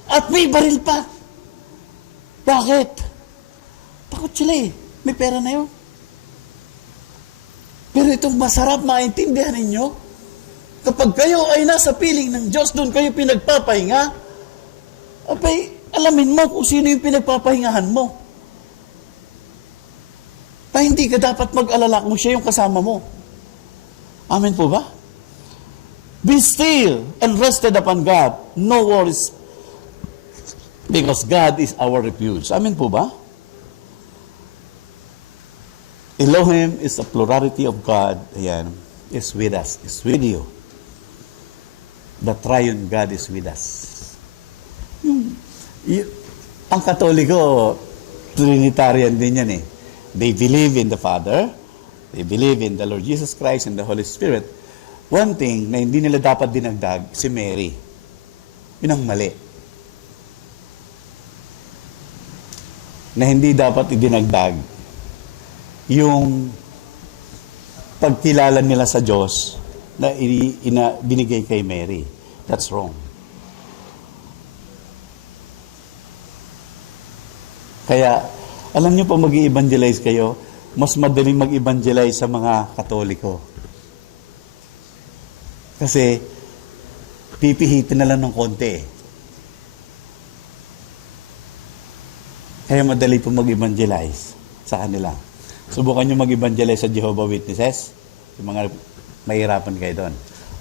At may baril pa. Bakit? Takot sila eh. May pera na yun. Pero itong masarap maintindihan ninyo, kapag kayo ay nasa piling ng Diyos, doon kayo pinagpapahinga, abay, alamin mo kung sino yung pinagpapahingahan mo. Na hindi ka dapat mag-alala kung siya yung kasama mo. Amen po ba? Be still and rested upon God. No worries. Because God is our refuge. Amen po ba? Elohim is the plurality of God. Ayan. Is with us. Is with you. The triune God is with us. Ang Katoliko, Trinitarian din yan eh. They believe in the Father, they believe in the Lord Jesus Christ and the Holy Spirit. One thing na hindi nila dapat dinagdag, si Mary. Yun ang mali. Na hindi dapat idinagdag yung pagkilala nila sa Diyos na binigay kay Mary. That's wrong. Kaya, alam niyo po, mag-i-evangelize kayo, mas madaling mag-evangelize sa mga Katoliko. Kasi, pipihitin na lang ng konti. Kaya madali po mag-evangelize sa kanila. Subukan niyo mag-evangelize sa Jehovah Witnesses, yung mga mahirapan kayo doon.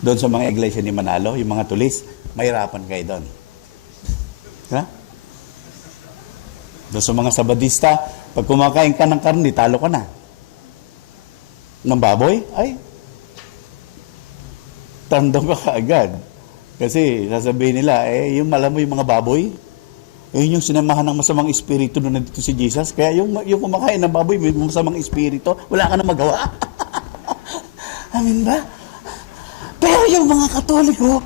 Doon sa mga iglesia ni Manalo, yung mga tulis, mahirapan kayo doon. Ha? Doon sa mga Sabadista, pag kumakain ka ng karne, talo ka na. Ng baboy, ay, tandang ka kaagad. Kasi sasabihin nila, yung malam mo yung mga baboy, yun yung sinamahan ng masamang espiritu doon nandito si Jesus. Kaya yung kumakain ng baboy, may masamang espiritu, wala ka na magawa. Amin ba? Pero yung mga Katoliko,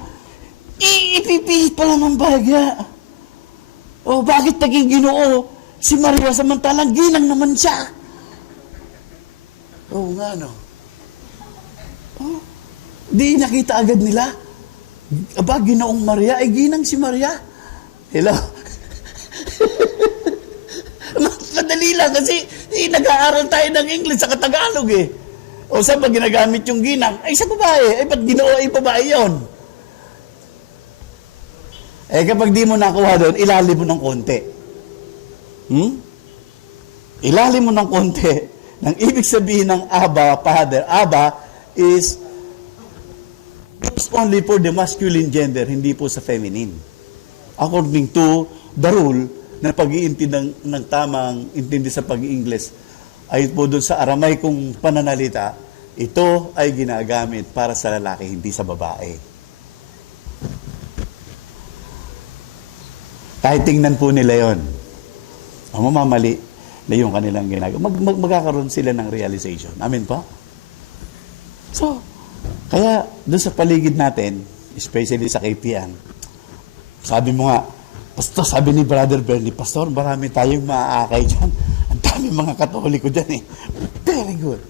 ipipihit pala ng bagya. O bakit naging Ginoo? Si Maria samantalang ginang naman siya. Oo nga, no? Oh, di nakita agad nila. Aba, Ginoong Maria, ay ginang si Maria. Hello? Madali lang kasi nag-aaral tayo ng English sa Tagalog eh. O saan ba ginagamit yung ginang? Ay sa babae. Ay ba't Ginoo ay babae yun? Eh kapag di mo nakuha doon, ilalim mo ng konti. Ilalim mo ng konti. Nang ibig sabihin ng Abba, Father, Abba is only for the masculine gender, hindi po sa feminine. According to the rule na pag-iintindi ng tamang intindi sa pag-Ingles, ay po doon sa Aramay kong pananalita, ito ay ginagamit para sa lalaki, hindi sa babae. Kahit tingnan po nila yon, mamamali na yung kanilang ginagawa. Magkakaroon sila ng realization. Amen po? So, kaya doon sa paligid natin, especially sa KPN, sabi mo nga, Pastor, sabi ni Brother Bernie, Pastor, marami tayong maaakay dyan. Ang dami mga Katoliko dyan eh. Very good.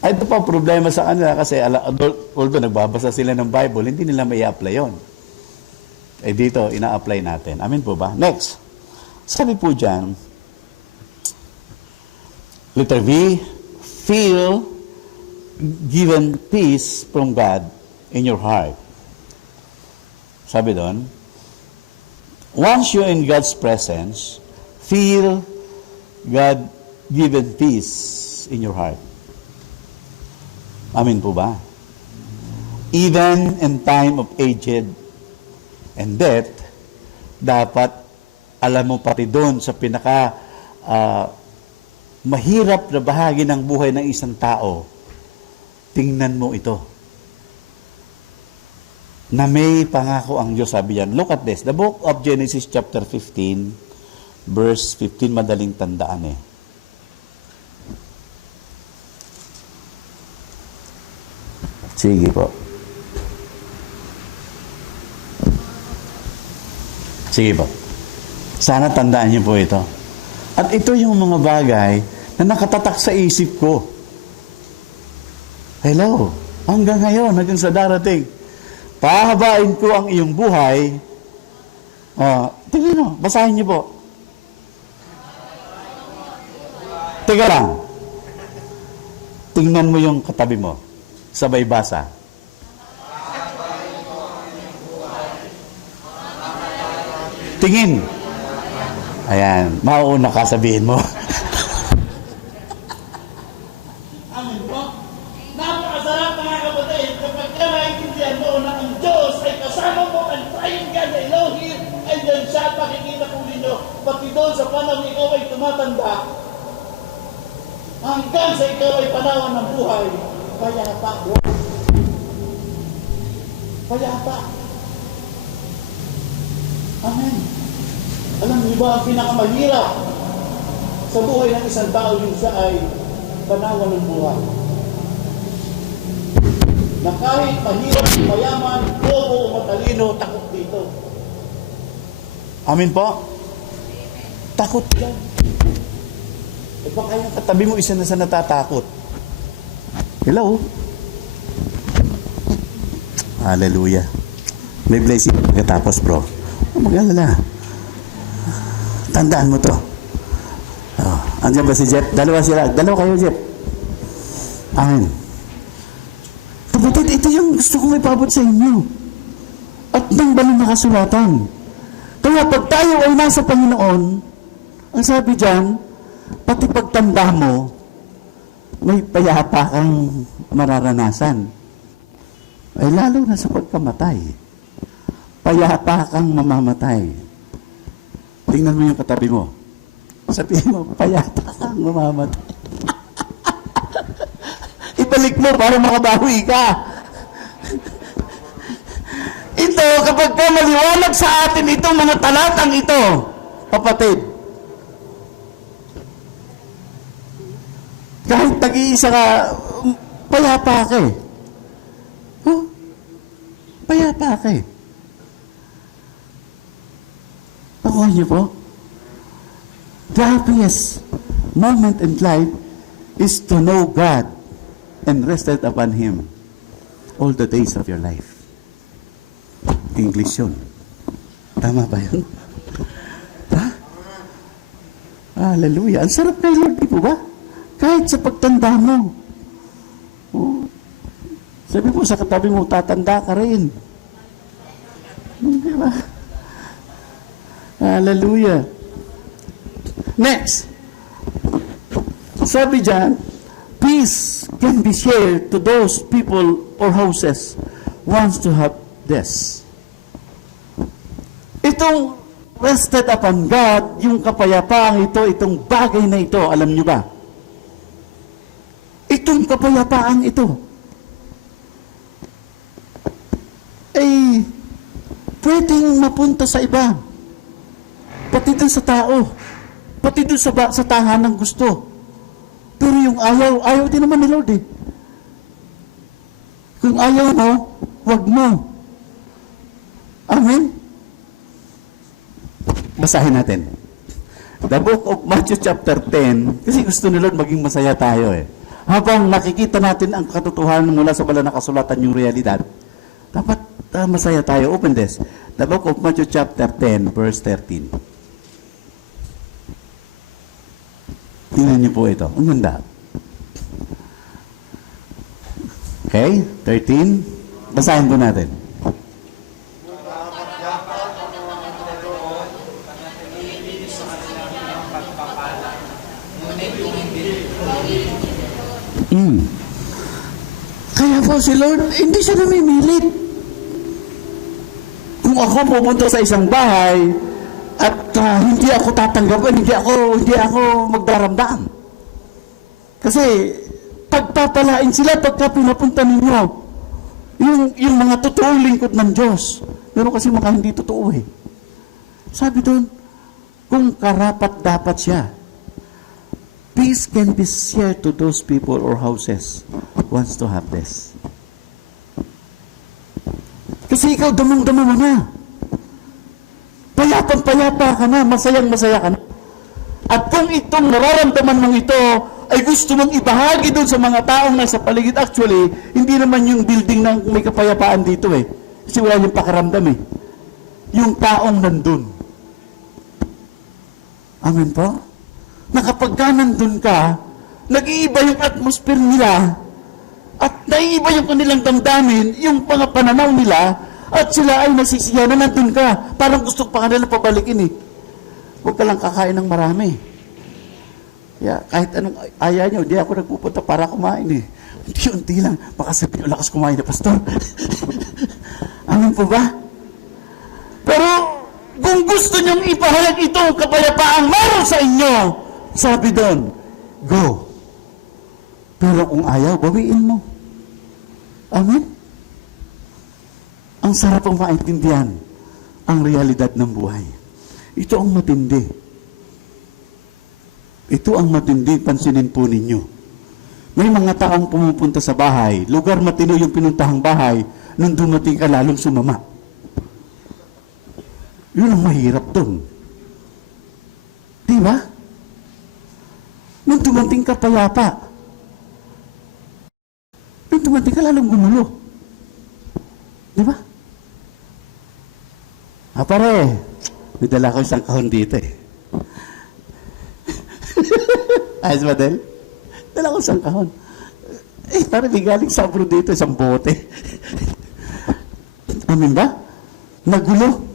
Ay, ito pa problema sa kanila kasi although nagbabasa sila ng Bible, hindi nila may apply yon. Eh dito, ina-apply natin. Amen po ba? Next. Sabi po dyan, letter V, feel given peace from God in your heart. Sabi doon, once you're in God's presence, feel God-given peace in your heart. Amen po ba? Even in time of aged and death, dapat alam mo pati doon sa pinaka mahirap na bahagi ng buhay ng isang tao, tingnan mo ito. Na may pangako ang Diyos, sabi yan. Look at this. The book of Genesis chapter 15, verse 15, madaling tandaan eh. Sige po. Sige po. Sana tandaan niyo po ito. At ito yung mga bagay na nakatatak sa isip ko. Hello. Hanggang ngayon, hanggang sa darating. Pahabain ko ang iyong buhay. Tingnan mo, basahin niyo po. Teka lang. Tingnan mo yung katabi mo. Sabay basa. Tingin. Ayan, mauuna ka sabihin mo. Amen po. Napakasarap mga kapatid kapag maintindihan mo na ang Diyos ay kasama mo ang triune God na Elohim, ay dyan siya pakikita po ninyo pati doon sa panahon ikaw ay tumatanda hanggang sa ikaw ay panawan ng buhay, payapa. Payapa. Amen. Alam niyo ba ang pinakamahirap sa buhay ng isang tao yung siya ay panawan ng buhay? Na kahit mahirap, mayaman, bobo o matalino, takot dito. Amen po? Takot yan. E baka yung katabi mo isa na sa natatakot. Hello? Hallelujah. May blessing pagkatapos, bro. Mag-alala. Tandaan mo to. Andiyan ba si Jeff? Dalawa sila. Dalawa kayo, Jeff. Amen. Kapatid, ito yung gusto kong ipabot sa inyo. At nang banal na kasulatan. Kaya pag tayo ay nasa Panginoon, ang sabi dyan, pati pagtanda mo, may payapa kang mararanasan. Ay lalo na sa pagkamatay. Payapa kang mamamatay. Tingnan mo yung katabi mo. Sabihin mo, payapa kang mamamatay. Ibalik mo para makabawi ka. Ito, kapag ka maliwanag sa atin ito, mga talatang ito, kapatid, kahit tag-iisa ka, payapa ka eh. Huh? Payapa ka eh. Nakuha niyo po? The happiest moment in life is to know God and rested upon Him all the days of your life. English yun. Tama ba yun? Ha? Hallelujah. Ang sarap kay Lord, di po ba? Kahit sa pagtanda mo. Oh. Sabi mo sa katabi mo, tatanda ka rin. Di ba? Hallelujah. Next. Sabi dyan, peace can be shared to those people or houses wants to have this. Itong rested upon God, yung kapayapaan ito, itong bagay na ito, alam nyo ba? Itong kapayapaan ito, ay pwedeng mapunta sa iba. Pati dun sa tao. Pati dun sa tahanang gusto. Pero yung ayaw din naman ni Lord eh. Kung ayaw mo, wag mo. Amen? Basahin natin. The book of Matthew chapter 10, kasi gusto ni Lord maging masaya tayo eh. Habang nakikita natin ang katotohanan mula sa banal na kasulatan yung realidad, dapat masaya tayo. Open this. The book of Matthew chapter 10, verse 13. Tingnan niyo po ito. Ang ganda. Okay? 13. Basahin po natin. Kaya po si Lord, hindi siya namimilit. Kung ako pupunta sa isang bahay at hindi ako tatanggapin, hindi ako magdaramdam. Kasi pagpapalain sila pagka pinapunta ninyo yung mga totoong lingkod ng Diyos. Pero kasi mga hindi totoo eh. Sabi doon, kung karapat dapat siya, peace can be shared to those people or houses wants to have this. Kasi ikaw, damang-dama mo na. Payapang-payapa ka na, masayang-masaya ka na. At kung itong nararamdaman mong ito ay gusto mong ibahagi doon sa mga taong nasa paligid, actually, hindi naman yung building na may kapayapaan dito eh. Kasi wala yung pakaramdam eh. Yung taong nandun. Amen po? Na kapag ka nandun ka, nag-iiba yung atmosphere nila at naiiba yung kanilang damdamin, yung mga pananaw nila, at sila ay nasisiya na nandun ka. Parang gusto pa kanila pabalikin eh. Huwag ka lang kakain ng marami. Yeah, kahit anong ayaw nyo, di ako nagpupunta para kumain eh. Unti-unti lang. Baka sabihin, lakas kumain na, Pastor. Amin po ba? Pero, kung gusto nyong ipahayag itong kapayapaang meron sa inyo, sabi doon, go. Pero kung ayaw, bawiin mo. Amen? Ang sarap ang maintindihan ang realidad ng buhay. Ito ang matindi. Ito ang matindi, pansinin po ninyo. May mga taong pumupunta sa bahay, lugar matino yung pinuntahang bahay, nung dumating ka lalong sumama. Yun ang mahirap dun. Di ba? Nung dumating ka payapa, nung dumating ka lalong gumulo. Di ba? Pare, may dala ko isang kahon dito eh. Ayos ba, Del? Dala ko isang kahon. Pare, may galing sa abroad dito, isang bote. Amin ba? Nagulo.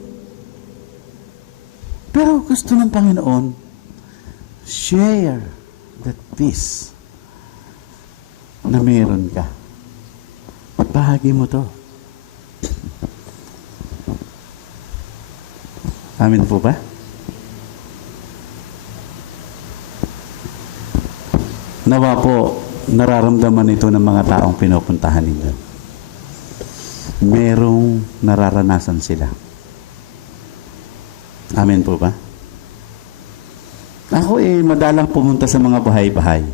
Pero gusto ng Panginoon, share that peace na meron ka. Bahagi mo to. Amin po ba? Nawa po, nararamdaman ito ng mga taong pinupuntahan ninyo. Merong nararanasan sila. Amen po ba? Ako madalang pumunta sa mga bahay-bahay.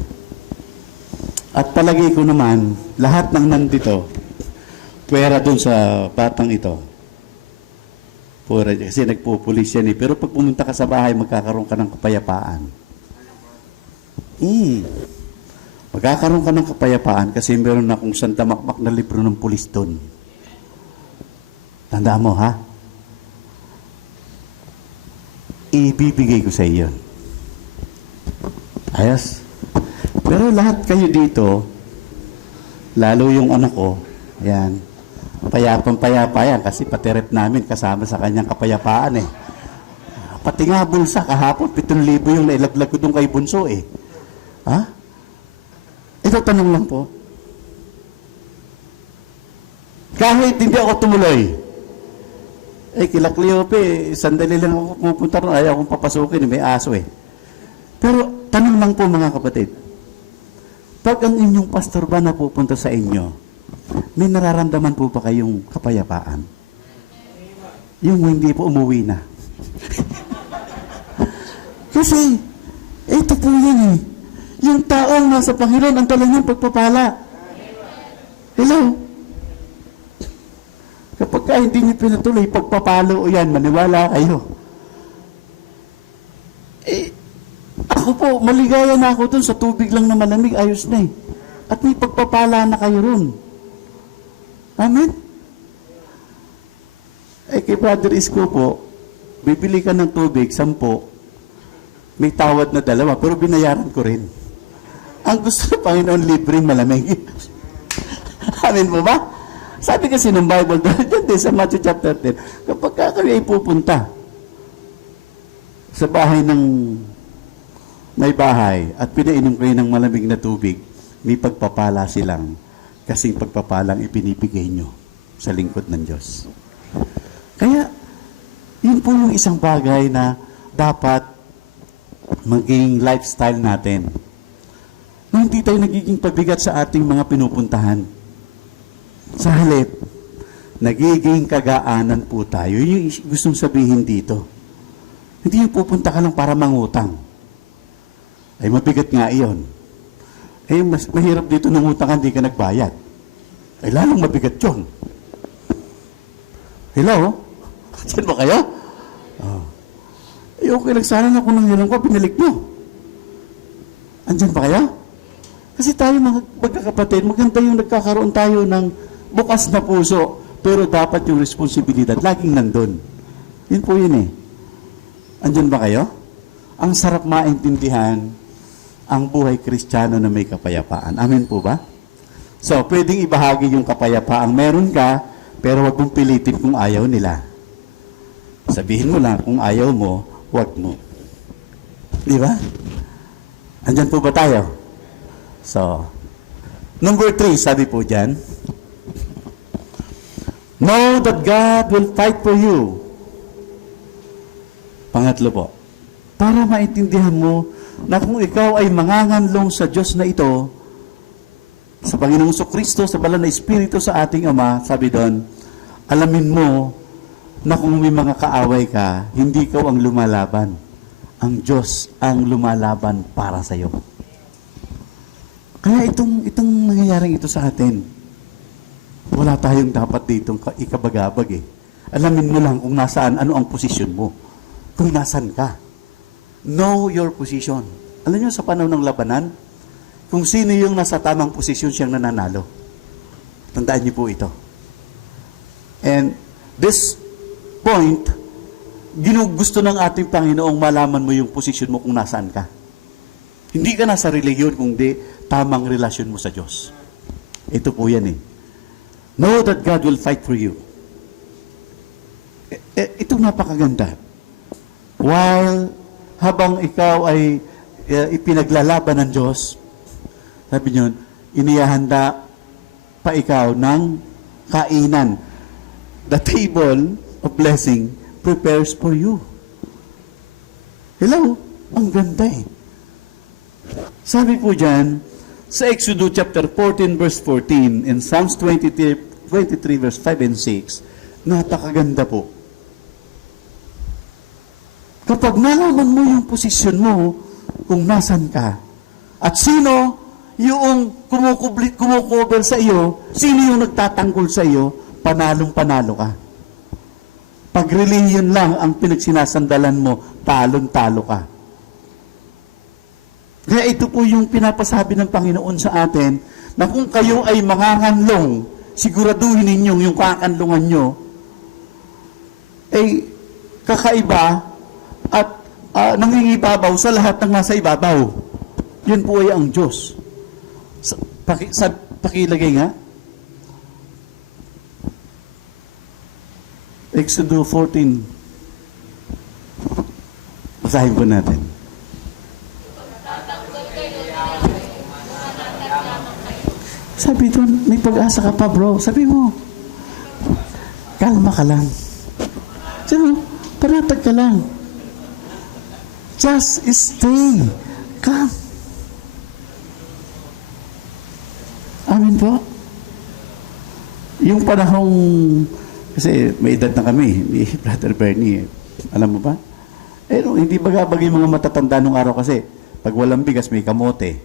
At palagi ko naman, lahat ng nandito, pwera dun sa batang ito, Kasi nagpupulis yan eh. Pero pag pumunta ka sa bahay, magkakaroon ka ng kapayapaan. Magkakaroon ka ng kapayapaan kasi meron na akong sandamakmak na libro ng pulis doon. Tandaan mo, ha? Ibibigay ko sa iyo. Ayos? Pero lahat kayo dito, lalo yung anak ko, yan, payapang-payapa yan kasi pati rep namin kasama sa kanyang kapayapaan eh. Pati nga bulsa, kahapon, 7,000 yung nailaglag ko doon kay Bunso eh. Ha? Ito tanong lang po. Kahit hindi ako tumuloy, kila Cleope, sandali lang ako pupunta ron, ayaw akong papasukin, may aso eh. Pero tanong lang po mga kapatid, pag ang inyong pastor ba na pupunta sa inyo, may nararamdaman po ba kayong kapayapaan? Yung hindi po umuwi na. Kasi, ito po yan eh. Yung taong nasa Panginoon, ang tala niyang pagpapala. Hello? Kapag ka hindi niyo pinatuloy, pagpapalo o yan, maniwala kayo. Ako po, maligaya na ako dun sa tubig lang na malamig, ayos na eh. At may pagpapala na kayo ron. Amen? Kay Brother Isko po, bibili ka ng tubig, 10, may tawad na 2, pero binayaran ko rin. Ang gusto ng Panginoon, libreng malamig. Amen po ba? Sabi kasi ng Bible, dyan din sa Matthew chapter 10, kapag kayo ay pupunta sa bahay ng may bahay at pinainom kayo ng malamig na tubig, may pagpapala silang kasing pagpapalang ipinibigay nyo sa lingkod ng Diyos. Kaya, yun po yung isang bagay na dapat maging lifestyle natin. Na hindi tayo nagiging pabigat sa ating mga pinupuntahan. Sa halip, nagiging kagaanan po tayo. Yun yung gustong sabihin dito. Hindi yung pupunta ka lang para mangutang. Ay mabigat nga iyon. Mas mahirap dito nangutang hindi ka nagbayad. Ay lalong mabigat yun. Hello? Diyan ba kayo? Okay lang sana na kung nanghiram ko, pinalik mo. Andyan ba kayo? Kasi tayo mga magkakapatid, maganda yung nagkakaroon tayo ng bukas na puso, pero dapat yung responsibilidad laging nandun. Yun po yun eh. Andyan ba kayo? Ang sarap maintindihan ang buhay Kristiyano na may kapayapaan. Amen po ba? So, pwedeng ibahagi yung kapayapaang meron ka, pero wag mong pilitin kung ayaw nila. Sabihin mo lang, kung ayaw mo, wag mo. Di ba? Andyan po ba tayo? So, number 3, sabi po dyan, know that God will fight for you. Pangatlo po, para maintindihan mo na kung ikaw ay manganganlong sa Diyos na ito, sa Panginoong Kristo, sa banal na Espiritu sa ating Ama, sabi doon, alamin mo na kung may mga kaaway ka, hindi ikaw ang lumalaban. Ang Diyos ang lumalaban para sa iyo. Kaya itong nangyayaring ito sa atin, wala tayong dapat ditong ikabagabag eh. Alamin mo lang kung nasaan, ano ang posisyon mo. Kung nasan ka. Know your position. Alam niyo sa panahon ng labanan, kung sino yung nasa tamang posisyon siyang nananalo. Tandaan niyo po ito. And this point, ginugusto ng ating Panginoong malaman mo yung posisyon mo kung nasaan ka. Hindi ka nasa religiyon kung di tamang relasyon mo sa Diyos. Ito po yan eh. Know that God will fight for you. Ito napakaganda. While habang ikaw ay ipinaglalaban ng Diyos, sabi niyo, inihahanda pa ikaw ng kainan. The table of blessing prepares for you. Hello? Ang ganda eh. Sabi po dyan, sa Exodus chapter 14 verse 14 and Psalms 23 verse 5 and 6, napakaganda po. Kapag nalaman mo yung posisyon mo, kung nasan ka, at sino yung kumukover sa iyo, sino yung nagtatanggol sa iyo, panalong-panalo ka. Pag religion lang ang pinagsinasandalan mo, talon-talo ka. Kaya ito po yung pinapasabi ng Panginoon sa atin, na kung kayo ay manganganlong, siguraduhin ninyong yung kakanlungan nyo, ay kakaiba at nangingibabaw sa lahat ng nasa ibabaw. Yun po ay ang Diyos. Pakilagay nga. Exodus 14. Basahin po natin. Sabi doon, may pag-asa ka pa bro. Sabi mo, kalma ka lang. Sabi mo, paratag ka lang. Just stay calm. Amen po. Yung panahong, kasi may edad na kami, ni Brother Bernie, alam mo ba? No, hindi bagay mga matatanda nung araw kasi, pag walang bigas, may kamote,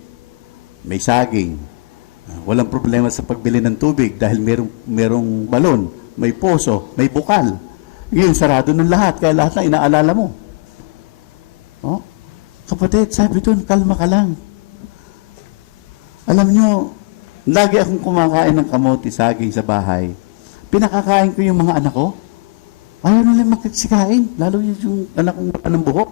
may saging, walang problema sa pagbili ng tubig dahil merong balon, may poso, may bukal. Ngayon, sarado ng lahat, kaya lahat na inaalala mo. Oh, kapatid, sabi doon, kalma ka lang. Alam nyo, lagi akong kumakain ng kamote, saging sa bahay. Pinakakain ko yung mga anak ko. Ayaw nila magkaksikain, lalo yung anak kong ng buhok.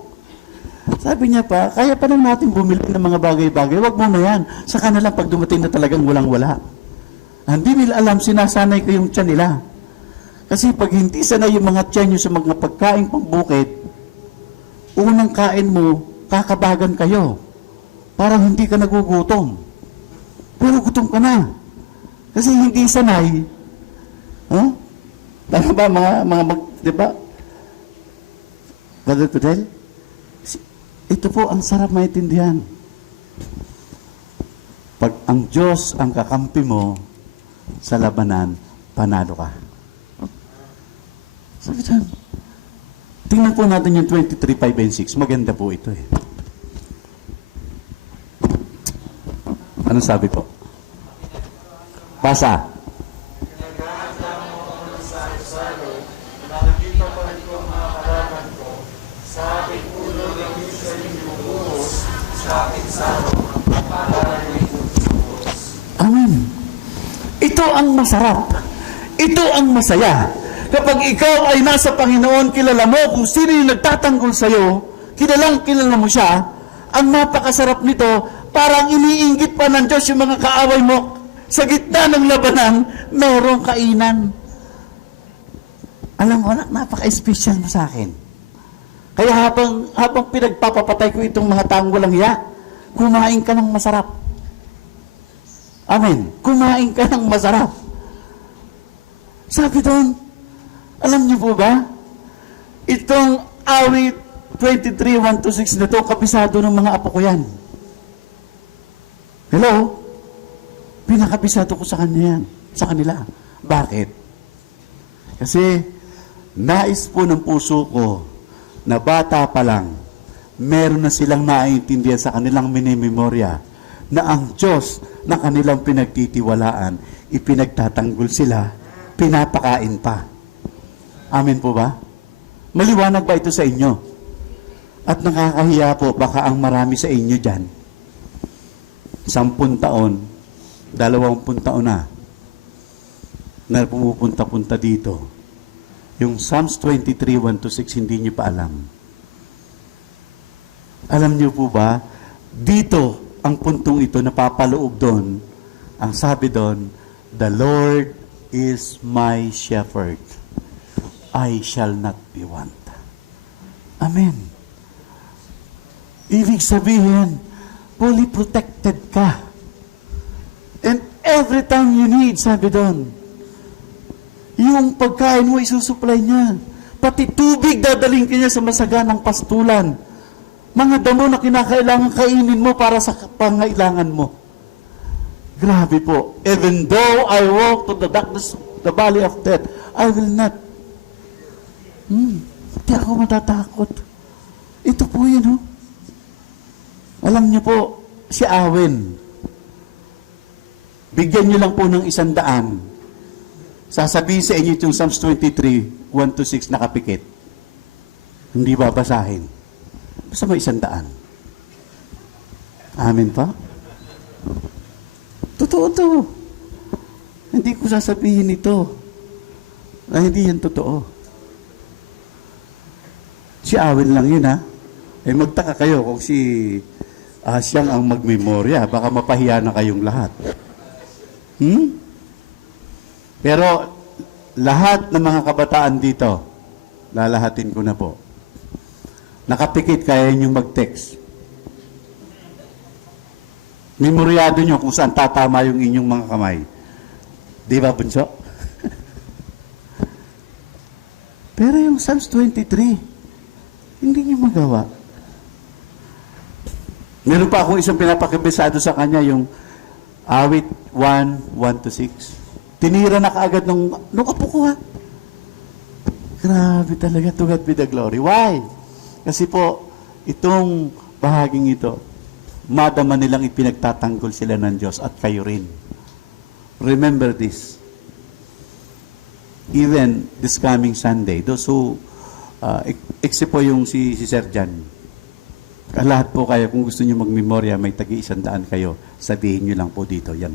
Sabi niya pa, kaya pa lang natin bumili ng mga bagay-bagay, wag mo na yan. Sa kanila pag dumating na talagang walang-wala. Hindi nila alam, sinasanay ko yung tiyan nila. Kasi pag hindi sanay yung mga tiyan nyo sa mga pagkain pang bukid, unang kain mo, kakabagan kayo. Parang hindi ka nagugutom. Pero gutom ka na. Kasi hindi sanay. Huh? Tama ba di ba? Brother Tudel? Ito po ang sarap maintindihan. Pag ang Diyos ang kakampi mo sa labanan, panalo ka. Sabi dyan. Tingnan po natin yung 23, 5, and 6. Maganda po ito eh. Ano sabi po? Basa. Amen. Ito ang masarap. Ito ang masaya. Kapag ikaw ay nasa Panginoon, kilala mo kung sino yung nagtatanggol sa'yo, kilala mo siya, ang napakasarap nito, parang iniinggit pa ng Diyos yung mga kaaway mo. Sa gitna ng labanan, merong kainan. Alam mo, napaka-special mo sa akin. Kaya habang pinagpapapatay ko itong mga taong walang hiya, kumain ka ng masarap. Amen. Kumain ka ng masarap. Sabi doon, alam niyo po ba? Itong awit 23, 1 to 6 na ito, kabisado ng mga apo ko yan. Hello? Pinakabisado ko sa kanila. Bakit? Kasi, nais po ng puso ko na bata pa lang, meron na silang naiintindihan sa kanilang minimemorya na ang Diyos na kanilang pinagtitiwalaan, ipinagtatanggol sila, pinapakain pa. Amen po ba? Maliwanag ba ito sa inyo? At nakakahiya po, baka ang marami sa inyo dyan, 10 taon, 20 taon na pumupunta-punta dito. Yung Psalms 23, 1 to 6, hindi nyo pa alam. Alam nyo po ba, dito, ang puntong ito, napapaloob doon, ang sabi doon, the Lord is my shepherd. I shall not be want. Amen. Ibig sabihin, fully protected ka. And every time you need, sabi doon, yung pagkain mo, isusupply niya. Pati tubig, dadaling ka niya sa masaganang pastulan. Mga damo na kinakailangan kainin mo para sa pangailangan mo. Grabe po. Even though I walk to the darkness, the valley of death, I will not. Hindi ako matatakot. Ito po yun, Alam niyo po, si Awen, bigyan niyo lang po ng 100. sasabihin sa inyo itong Psalms 23, 1 to 6 nakapikit. Hindi babasahin. Basta may 100. Amen pa? Totoo to. Hindi ko sasabihin ito na hindi yan totoo. Si Awin lang yun, ha? Eh, magtaka kayo kung si siyang ang magmemorya. Baka mapahiya na kayong lahat. Pero, lahat ng mga kabataan dito, lalahatin ko na po. Nakapikit, kaya nyo mag-text. Memoryado nyo kung saan tatama yung inyong mga kamay. Di ba, Bunso? Pero yung Psalms 23, hindi nyo magawa. Meron pa akong isang pinapakibisado sa kanya, yung awit 1, 1 to 6. Tinira na kaagad nung apo ko, ha? Grabe talaga, to God be the glory. Why? Kasi po, itong bahaging ito, madama nilang ipinagtatanggol sila ng Diyos at kayo rin. Remember this. Even this coming Sunday, those who, except po yung si Sir Jan, lahat po kayo, kung gusto nyo magmemorya, may tagi-100 kayo, sabihin nyo lang po dito, yan,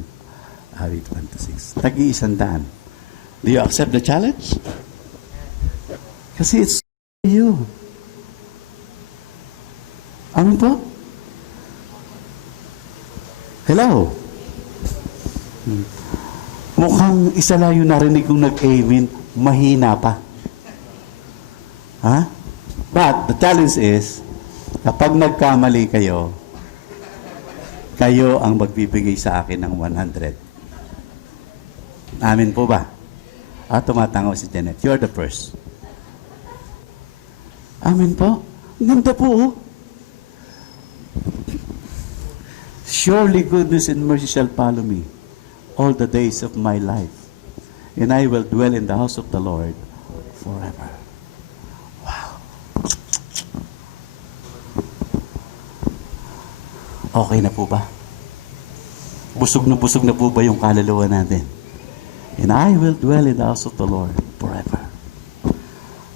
awit 1 to 6. Tagi-100. Do you accept the challenge? Kasi it's you. Ano po? Hello? Mukhang isa lang yung narinig kong nag-amen, mahina pa. Ha? But the challenge is, kapag nagkamali kayo, kayo ang magbibigay sa akin ng 100. Amin po ba? Tumatangaw si Janet. You're the first. Amin po? Ganda po, oh. Surely goodness and mercy shall follow me all the days of my life, and I will dwell in the house of the Lord forever. Wow. Okay na po ba? Busog na po ba yung kaluluwa natin? And I will dwell in the house of the Lord forever.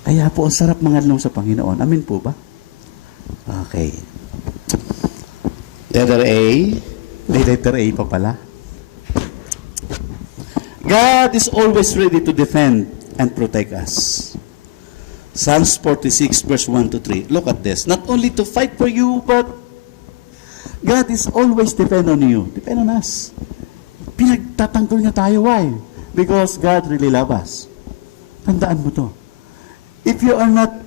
Kaya po, ang sarap mangalong sa Panginoon. Amin po ba? Okay. Letter A. May letter A pa pala. God is always ready to defend and protect us. Psalms 46 verse 1 to 3. Look at this. Not only to fight for you, but God is always depend on you. Depend on us. Pinagtatanggol niya tayo. Why? Because God really loves us. Tandaan mo to. If you are not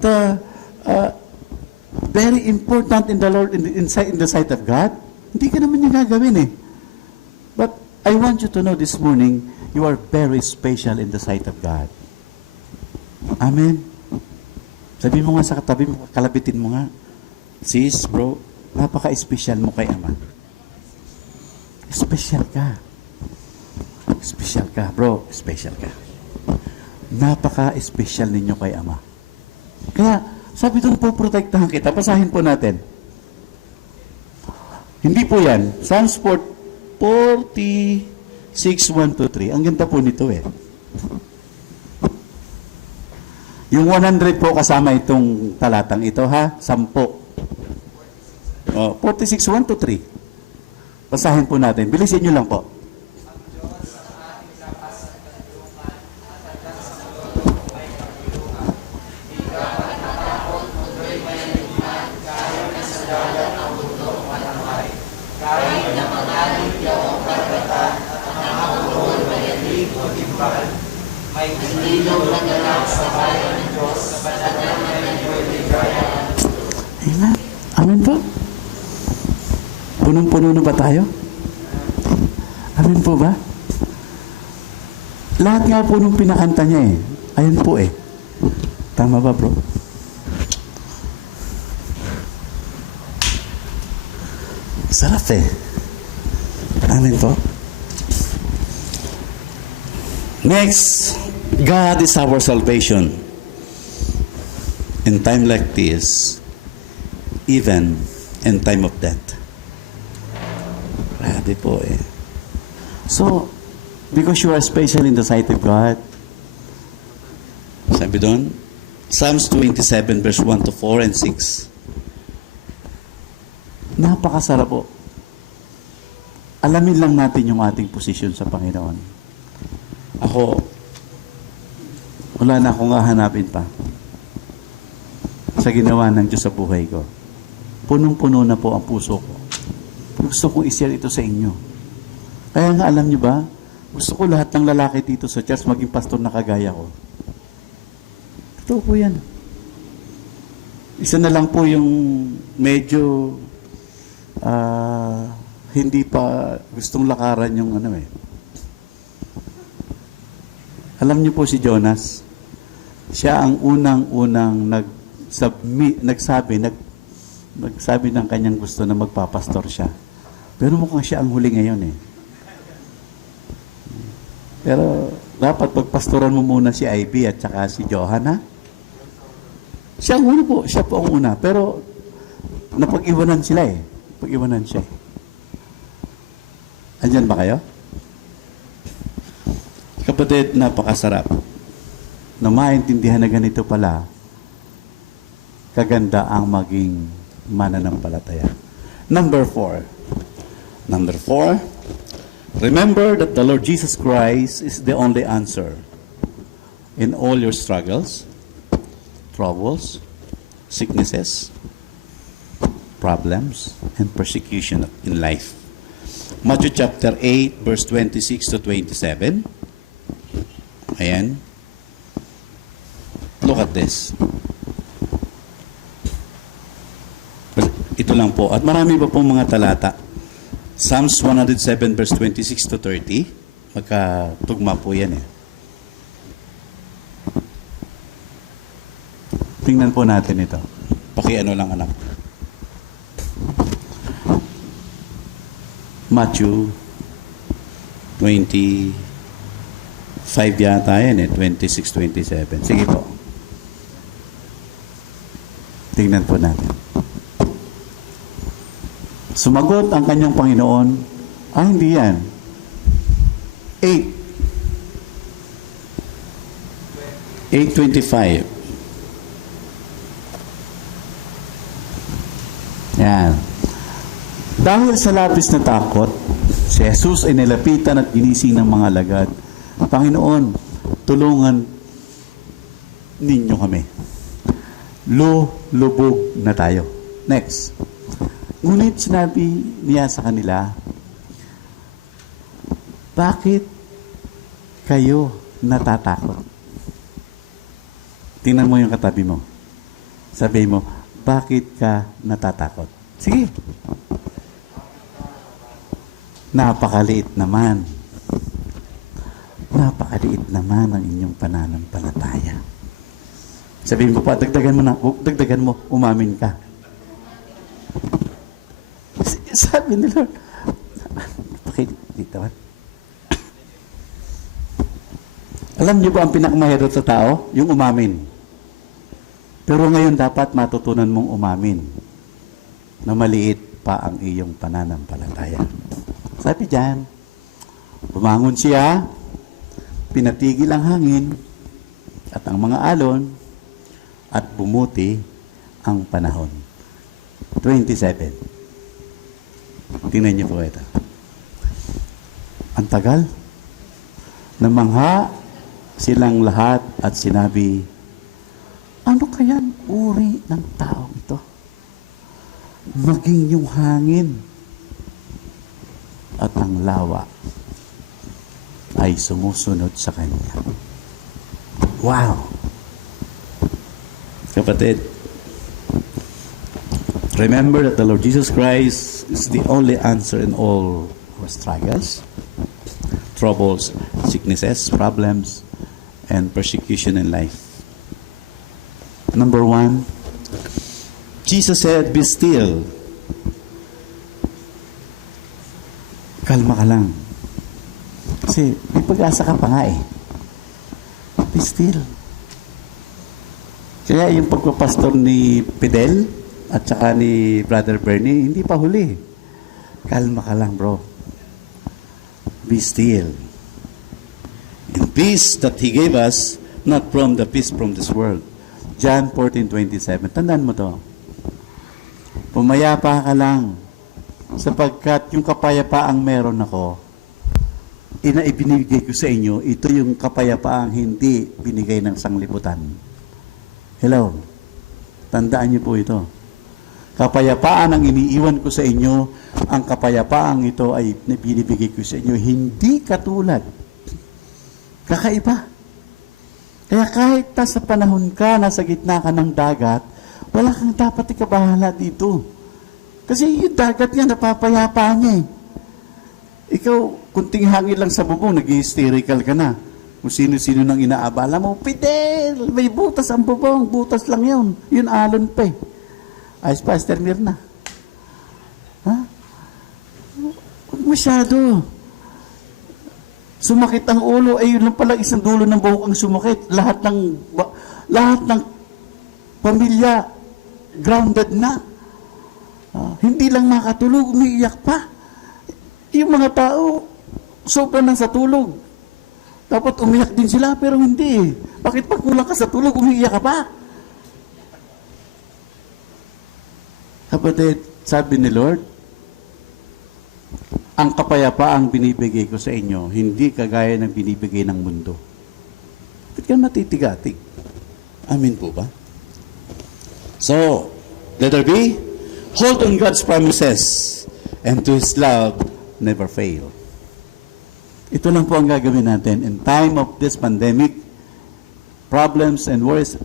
very important in the Lord, in the sight of God, hindi ka naman niya gagawin eh. But I want you to know this morning, you are very special in the sight of God. Amen. Sabi mo nga sa katabi mo, kalabitin mo nga, sis, bro, napaka-special mo kay Ama. Special ka. Special ka, bro, special ka. Napaka-special ninyo kay Ama. Kaya, sabi doon po, protektahan kita. Basahin po natin. Hindi po yan. Psalms 46, 1 to 3. Ang ganda po nito eh. Yung 100 po kasama itong talatang ito, ha? 10. 46, 1 to 3. Basahin po natin. Bilisin nyo lang po. Amen. Amen po. Punong-puno na ba tayo? Amen po ba? Lahat nga po nung pinakanta niya eh. Ayun po eh. Tama ba, bro? Sarap eh. Amen po. Next, God is our salvation. In time like this, even in time of death. Grabe po eh. So, because you are special in the sight of God, Sabi doon, Psalms 27 verse 1 to 4 and 6. Napakasarap po. Alamin lang natin yung ating posisyon sa Panginoon. Ako, wala na akong hahanapin pa sa ginawa ng Diyos sa buhay ko. Punong-puno na po ang puso ko. Gusto kong i-share ito sa inyo. Kaya nga alam niyo ba, gusto ko lahat ng lalaki dito sa church maging pastor na kagaya ko. Totoo po yan. Isa na lang po yung medyo hindi pa gustong lakaran yung ano eh. Alam niyo po si Jonas, siya ang unang-unang nagsabi ng kanyang gusto na magpapastor siya. Pero mukhang siya ang huli ngayon eh. Pero dapat pagpastoran mo muna si Ivy at saka si Johanna. Siya ang una po, siya po ang una. Pero napag-iwanan sila eh. Pag-iwanan siya eh. Andyan ba kayo? Kapatid, napakasarap na maintindihan na ganito pala kaganda ang maging mananampalataya. Number 4, remember that the Lord Jesus Christ is the only answer in all your struggles, troubles, sicknesses, problems, and persecution in life. Matthew chapter 8, verse 26 to 27. Ayan. Look at this. Ito lang po. At marami pa pong mga talata. Psalms 107 verse 26 to 30. Magkatugma po yan eh. Tingnan po natin ito. Pakiano lang anak. Matthew 25 yata yan eh. 26-27. Sige po. Tingnan po natin. Sumagot ang kanyang Panginoon, hindi yan. 8:25. Yan. Dahil sa labis na takot, si Jesus ay nilapitan at ginising ng mga alagad. Panginoon, tulungan ninyo kami. Lubog na tayo. Next. Ngunit sinabi niya sa kanila, bakit kayo natatakot? Tingnan mo yung katabi mo. Sabi mo, bakit ka natatakot? Sige. Napakaliit naman. Napakaliit naman ang inyong pananampalataya. Sabihin mo pa, dagdagan mo, umamin ka. Sabi ni Lord, bakit dito? Alam niyo ba ang pinakamahirap sa tao? Yung umamin. Pero ngayon dapat matutunan mong umamin na maliit pa ang iyong pananampalataya. Sabi diyan, bumangon siya, pinatigil ang hangin at ang mga alon at bumuti ang panahon. 27. Tingnan niyo po ito. Ang tagal. Namangha silang lahat at sinabi, ano kayang uri ng taong ito? Maging yung hangin at ang lawa ay sumusunod sa kanya. Wow! Kapatid, remember that the Lord Jesus Christ is the only answer in all our struggles, troubles, sicknesses, problems, and persecution in life. Number 1, Jesus said, be still. Kalma ka lang. Kasi may pag-asa ka pa nga eh. Be still. Kaya yung pagpapastor ni Fidel at saka ni Brother Bernie, hindi pa huli. Kalma ka lang, bro. Be still. In peace that He gave us, not from the peace from this world. John 14:27. Tandaan mo to. Pumayapa ka lang, sapagkat yung kapayapaang meron ako, ibinigay ko sa inyo, ito yung kapayapaang hindi binigay ng sanglibutan. Hello? Tandaan niyo po ito. Kapayapaan ang iniiwan ko sa inyo, ang kapayapaang ito ay binibigay ko sa inyo, hindi katulad. Kakaiba. Kaya kahit sa panahon ka, nasa gitna ka ng dagat, wala kang dapat ikabahala dito. Kasi yung dagat niya, napapayapa niya eh. Ikaw, kunting hangin lang sa bubong, nag-hysterical ka na. Kung sino-sino nang inaabala mo, Fidel, may butas ang bubong, butas lang yun. Yun alon pa eh. Ayos pa, Esther Mirna. Ha? Huwag masyado. Sumakit ang ulo, yun lang pala isang dulo ng buhok ang sumakit. Lahat ng pamilya, grounded na. Hindi lang makatulog, umiiyak pa. Yung mga tao, sobra nang sa tulog. Dapat umiyak din sila, pero hindi. Bakit pag kulang ka sa tulog, umiiyak ka pa? Kapatid, sabi ni Lord, ang kapayapaang binibigay ko sa inyo, hindi kagaya ng binibigay ng mundo. Bakit ka matitigatig? Amin po ba? So, letter B, hold on God's promises and to His love never fail. Ito lang po ang gagawin natin. In time of this pandemic, problems and worries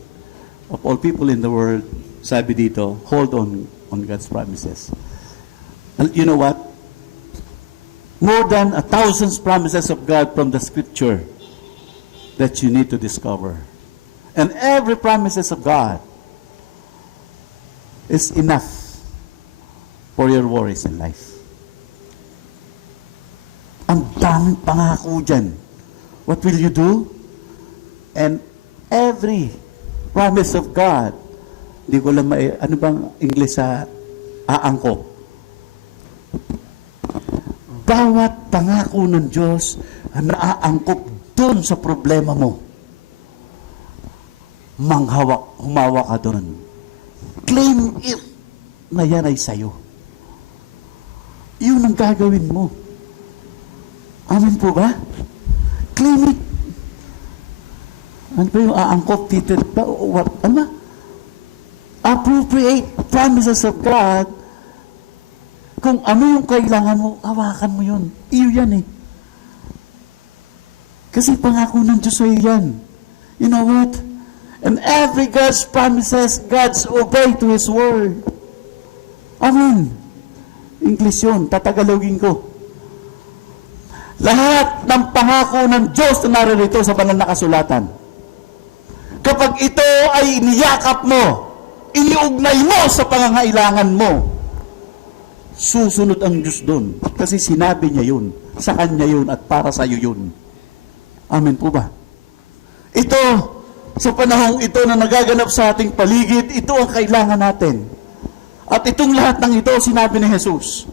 of all people in the world, sabi dito, hold on God's promises. You know what? More than 1,000 promises of God from the Scripture that you need to discover. And every promises of God is enough for your worries in life. Ang daming pangako dyan. What will you do? And every promise of God, hindi ko lang ano bang English sa aangkop? Bawat pangako ng Diyos na naaangkop doon sa problema mo. Humawa ka doon. Claim it na yan ay sayo. Yun ang gagawin mo. Amen po ba? Claim it. Ano ba yung aangkop? Titit ba? Ano ba? Appropriate promises of God. Kung ano yung kailangan mo, hawakan mo yun. Iyo yan eh. Kasi pangako ng Diyos ay yan. You know what? And every God's promises, God's obey to His word. Amen. English yun. Tatagalogin ko. Lahat ng pangako ng Diyos na naririto sa banal na kasulatan. Kapag ito ay niyakap mo, iniugnay mo sa pangangailangan mo, susunod ang Diyos doon. Kasi sinabi niya yun. Sa Kanya yun at para sa iyo yun. Amen po ba? Ito, sa panahong ito na nagaganap sa ating paligid, ito ang kailangan natin. At itong lahat ng ito, sinabi ni Jesus,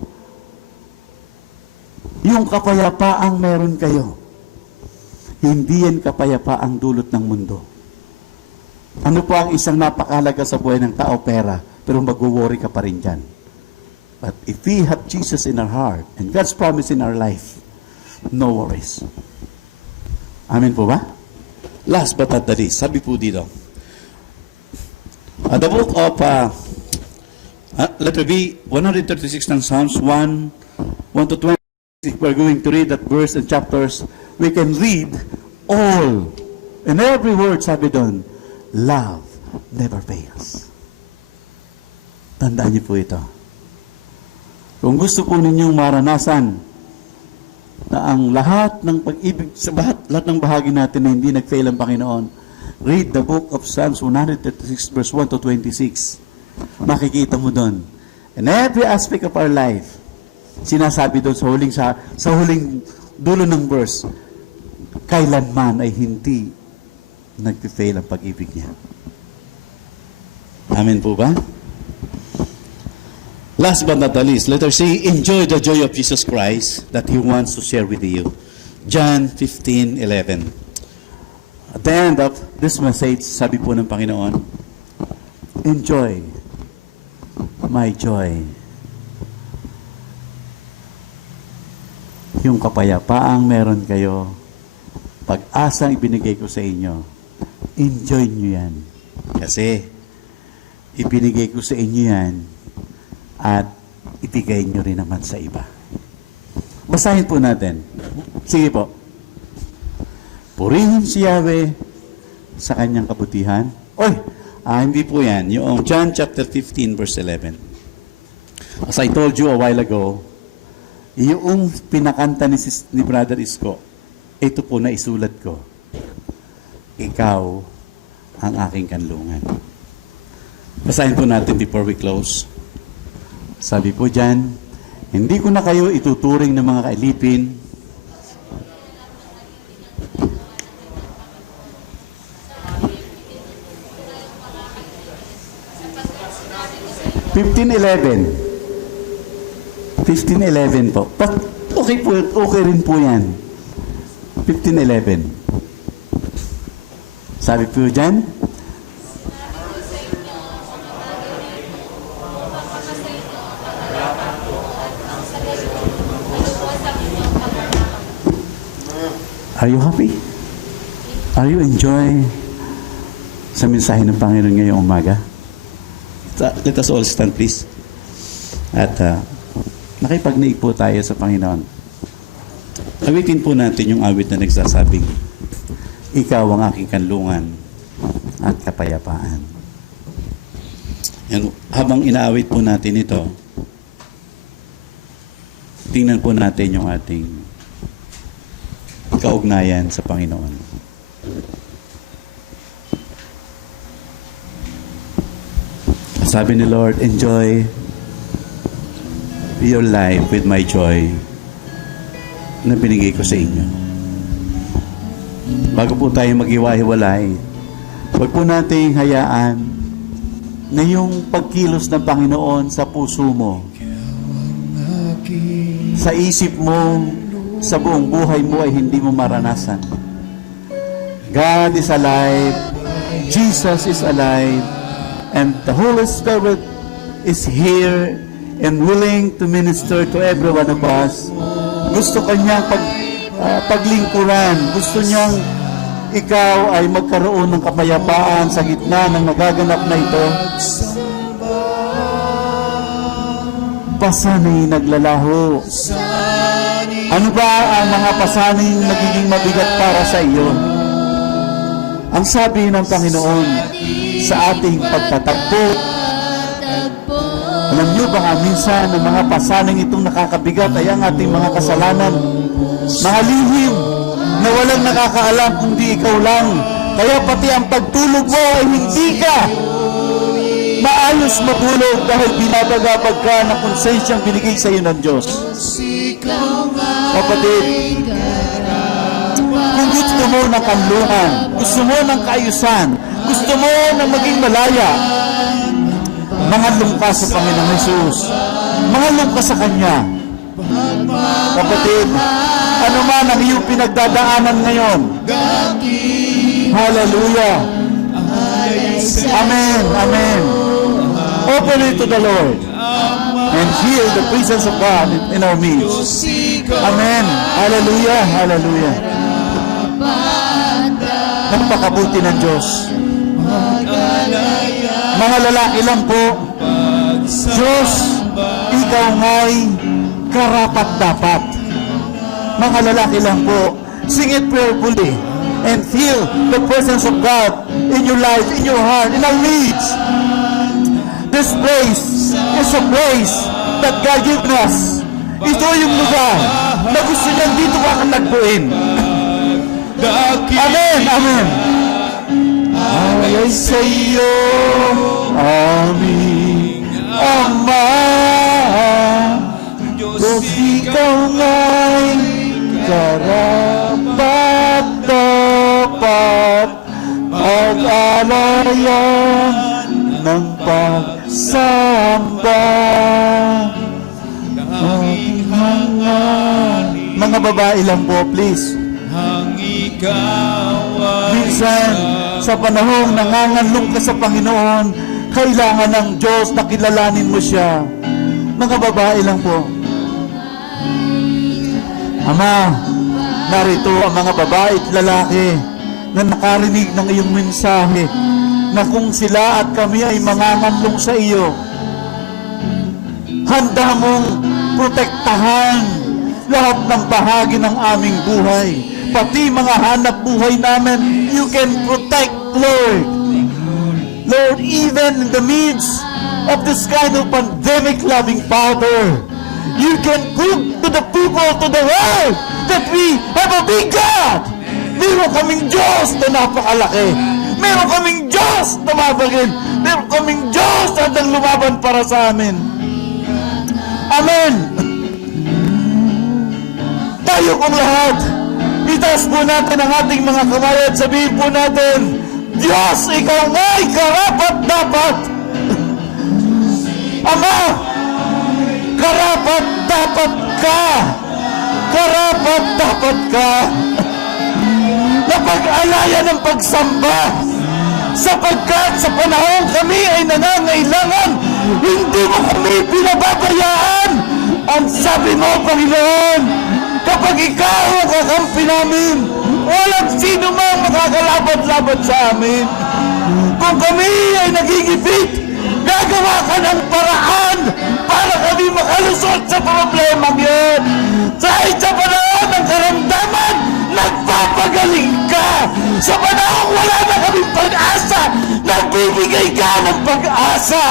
yung kapayapaang meron kayo, hindi yan kapayapaang dulot ng mundo. Ano po ang isang napakalaga sa buhay ng tao? Pera. Pero mag-worry ka pa rin dyan. But if we have Jesus in our heart and God's promise in our life, no worries. Amen po ba? Last but not the least, sabi po dito, the book of, letter B, 136 ng Psalms 1 to 20. If we're going to read that verse and chapters, we can read all. And every word, sabi doon, love never fails. Tandaan niyo po ito. Kung gusto po ninyong maranasan na ang lahat ng pag-ibig, sa lahat ng bahagi natin na hindi nag-fail ang Panginoon, read the book of Psalms 136 verse 1 to 26. Makikita mo doon. In every aspect of our life, sinasabi doon sa huling dulo ng verse, kailanman ay hindi nag-fail ang pag-ibig niya. Amen po ba? Last but not the least, let us say, enjoy the joy of Jesus Christ that He wants to share with you. John 15:11. At the end of this message, sabi po ng Panginoon, enjoy my joy. Yung kapayapaang meron kayo, pag-asang ibinigay ko sa inyo, enjoy nyo yan. Kasi, ibinigay ko sa inyo yan at ibigay nyo rin naman sa iba. Basahin po natin. Sige po. Purihin si Yahweh sa kanyang kabutihan. Hindi po yan. Yung John chapter 15 verse 11. As I told you a while ago, yung pinakanta ni Brother Isko, ito po na isulat ko. Ikaw ang aking kanlungan. Basahin po natin before we close. Sabi po dyan, hindi ko na kayo ituturing ng mga kailipin. 15:11 po. Okay rin po yan. 15:11. Sabi po dyan, are you happy? Are you enjoy sa mensahe ng Panginoon ngayong umaga? Let us all stand please. At nakipagniig po tayo sa Panginoon. Awitin po natin yung awit na nagsasabing, ikaw ang aking kanlungan at kapayapaan. Yan, habang inaawit po natin ito, tingnan po natin yung ating kaugnayan sa Panginoon. Sabi ni Lord, enjoy your life with my joy na binigay ko sa inyo. Bago po tayo mag-iwa-hiwalay, huwag po nating hayaan na yung pagkilos ng Panginoon sa puso mo, sa isip mo, sa buong buhay mo ay hindi mo maranasan. God is alive, Jesus is alive, and the Holy Spirit is here and willing to minister to every one of us. Gusto kanyang paglingkuran. Gusto niyang ikaw ay magkaroon ng kapayapaan sa gitna ng nagaganap na ito. Pasanay naglalaho. Ano ba ang mga pasaning nagiging mabigat para sa iyo? Ang sabi ng Panginoon sa ating pagtatagpo, alam niyo ba minsan ang mga pasaning itong nakakabigat ay ang ating mga kasalanan, mga lihim na walang nakakaalam kundi ikaw lang. Kaya pati ang pagtulog mo ay hindi ka maayos matulog dahil binabagabag ka ng konsensyang binigay sa iyo ng Diyos. Kapatid, kung gusto mo ng kanlungan, gusto mo ng kaayusan, gusto mo ng maging malaya, mangalong ka sa Panginoong Jesus. Mangalong ka sa Kanya. Kapatid, ano man ang iyong pinagdadaanan ngayon, hallelujah, amen, amen. Open it to the Lord and feel the presence of God in our midst. Amen, hallelujah, hallelujah. Napakabuti ng Diyos. Mga lalaki lang po, Diyos, ikaw nga'y karapat-dapat. Mga lalaki lang po, sing it prayerfully and feel the presence of God in your life, in your heart, in our needs. This place is a place that God given us. Ito yung lugar na gusto niyang dito kakatagpuin. Amen, amen. Ay sa iyo, aming Ama, Diyos ikaw nga'y karapat-dapat, pag-alayan ng pagsamba. Mga babae lang po, please. Minsan minsan, sa panahong nanganganlong ka sa Panginoon, kailangan ng Diyos na kilalanin mo siya. Mga babae lang po. Ama, narito ang mga babae at lalaki na nakarinig ng iyong mensahe na kung sila at kami ay manganganlong sa iyo, handa mong protektahan lahat ng bahagi ng aming buhay. Pati mga hanap buhay namin, you can protect, Lord. Lord, even in the midst of this kind of pandemic, loving Father, you can prove to the people, to the world, that we have a big God. Meron kaming Diyos na napakalaki. Meron kaming Diyos na mabagin. Meron kaming Diyos na handang lumaban para sa amin. Amen. Tayo kong lahat, itaas po natin ang ating mga kamay at sabihin po natin, Diyos, ikaw nga'y karapat-dapat. Ama, karapat-dapat ka. Karapat-dapat ka. Napag-alaya ng pagsamba, sapagkat sa panahon kami ay nangangailangan, hindi mo kami pinababayaan. Ang sabi mo, Panginoon, kapag ikaw ang kakampi namin, walang sino mang makakalabat-labat sa amin. Kung kami ay nagigipit, gagawa ka ng paraan para kami makalusot sa problema yun. Dahil sa panahon ng karamdaman, nagpapagaling ka. Sa panahon wala na kaming pag-asa, nagbibigay ka ng pag-asa.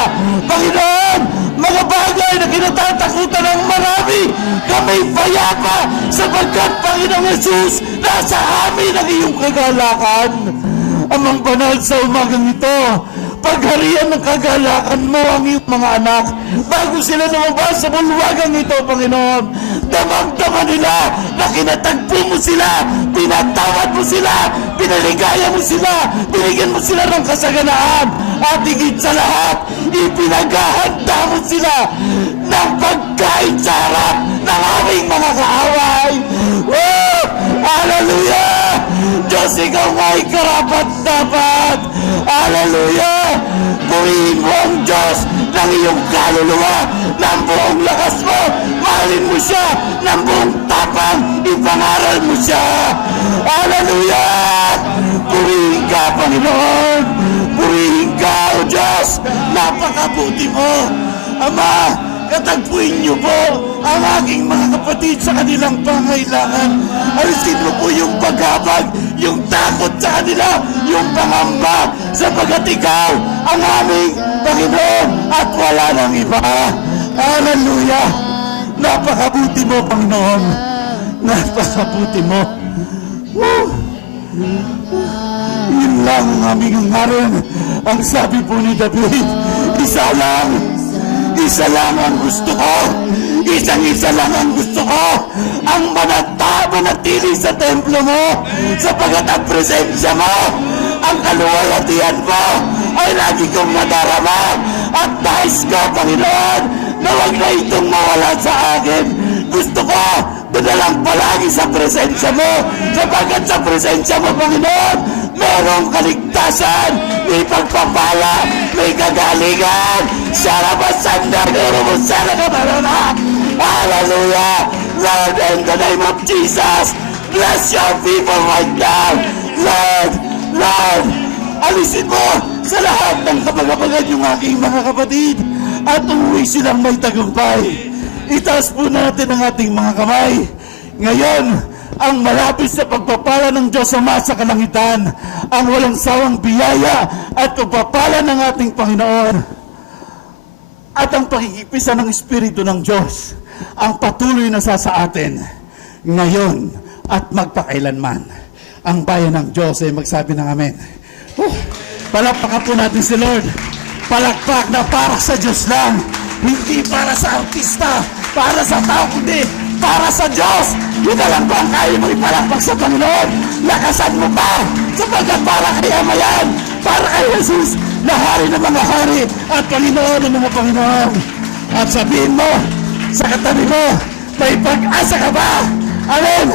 Panginoon, mga bagay na kinatatakutan ng marami, kami payapa sapagkat Panginoong Jesus, nasa amin ang iyong kagalakan. Amang banal sa umagang ito, pagharian ng kagalakan mo ang iyong mga anak bago sila lumabas sa bulwagang ito, Panginoon. Damang-dama nila na kinatagpo mo sila, pinatawad mo sila, pinaligaya mo sila, binigyan mo sila ng kasaganaan, at higit sa lahat, ipinaghahanda mo sila ng pagkain sa harap ng aming mga kaaway. Oh! Hallelujah! Diyos, ikaw nga'y karapat-dapat. Hallelujah! Purihin mo ang Diyos ng iyong kaluluwa, ng buong lakas mo. Mahalin mo siya ng buong tapang. Ipangaral mo siya. Hallelujah! Purihin ka, Panginoon. Purihin ka, O Diyos. Napakabuti mo. Ama, katagpuin niyo po ang aking mga kapatid sa kanilang pangailangan. Alisin mo po yung paghabag, yung takot sa kanila, yung pangamba, sapagat ikaw ang aming Panginoon at wala nang iba. Hallelujah! Napakabuti mo, Panginoon. Napakabuti mo. Woo! Yun lang ang aming hangarin. Ang sabi po ni David, isa lang ang gusto ko. Isang-isa lang ang gusto ko. Ang manatili sa templo mo, sapagat ang presensya mo, ang kaluwalhatian mo, ay lagi kong nadarama. At nais ko, Panginoon, na wag na itong mawala sa akin. Gusto ko, doon na lang palagi sa presensya mo, sapagat sa presensya mo, Panginoon, merong kaligtasan, may pagpapala, may kagalingan. Sarabasanda, merumusara ka marana. Hallelujah! Lord, in the name of Jesus, bless your people right now. Lord, alisin mo sa lahat ng kapagapagan yung aking mga kapatid at umuwi silang may tagumpay. Itaas po natin ang ating mga kamay. Ngayon, ang malapit sa pagpapala ng Diyos Ama sa kalangitan, ang walang sawang biyaya at pagpapala ng ating Panginoon, at ang pakikipisan ng Espiritu ng Diyos, ang patuloy na sa atin ngayon at magpakailanman. Ang bayan ng Diyos ay magsabi ng amen. Palakpakan po natin si Lord. Palakpak na para sa Diyos lang, hindi para sa artista, para sa tao, kundi para sa Diyos. Yun na lang ba ang kaya mo ipalakpak sa Panginoon? Lakasan mo pa, sapagkat para kay Amayan, para kay Jesus, na hari ng mga hari at Panginoon ng mga Panginoon. At sabihin mo sa katabi mo, may pag-asa ka ba? Amen!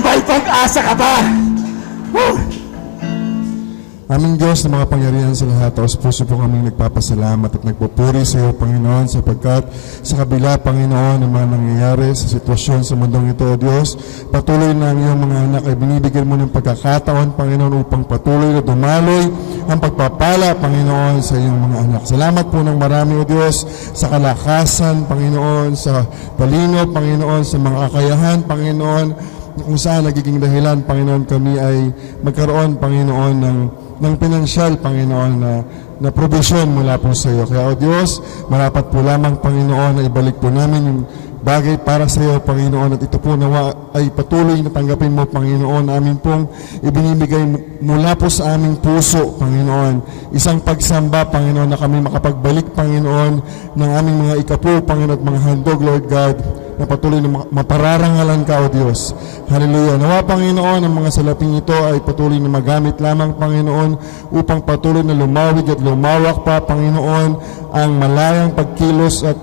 May pag-asa ka ba? Woo! Aming Diyos na mga pangyarihan sa lahat, taos puso po kaming nagpapasalamat at nagpupuri sa iyo, Panginoon, sapagkat sa kabila, Panginoon, ng mga nangyayari sa sitwasyon sa mundong ito, O Diyos, patuloy na ang iyong mga anak ay binibigyan mo ng pagkakataon, Panginoon, upang patuloy na dumaloy ang pagpapala, Panginoon, sa iyong mga anak. Salamat po ng marami, O Diyos, sa kalakasan, Panginoon, sa talino, Panginoon, sa mga kakayahan, Panginoon, kung saan nagiging dahilan, Panginoon, kami ay magkaroon, Panginoon, ng pinansyal, Panginoon, na provision mula po sa iyo. Kaya, O Diyos, marapat po lamang, Panginoon, na ibalik po namin yung bagay para sa iyo, Panginoon, at ito po nawa ay patuloy na tanggapin mo, Panginoon, amin pong ibinibigay mula po sa aming puso, Panginoon, isang pagsamba, Panginoon, na kami makapagbalik, Panginoon, ng aming mga ikapu, Panginoon, at mga handog, Lord God, na patuloy na mapararangalan ka, O Diyos. Hallelujah. Nawa, Panginoon, ang mga salaping ito ay patuloy na magamit lamang, Panginoon, upang patuloy na lumawig at lumawak pa, Panginoon, ang malayang pagkilos at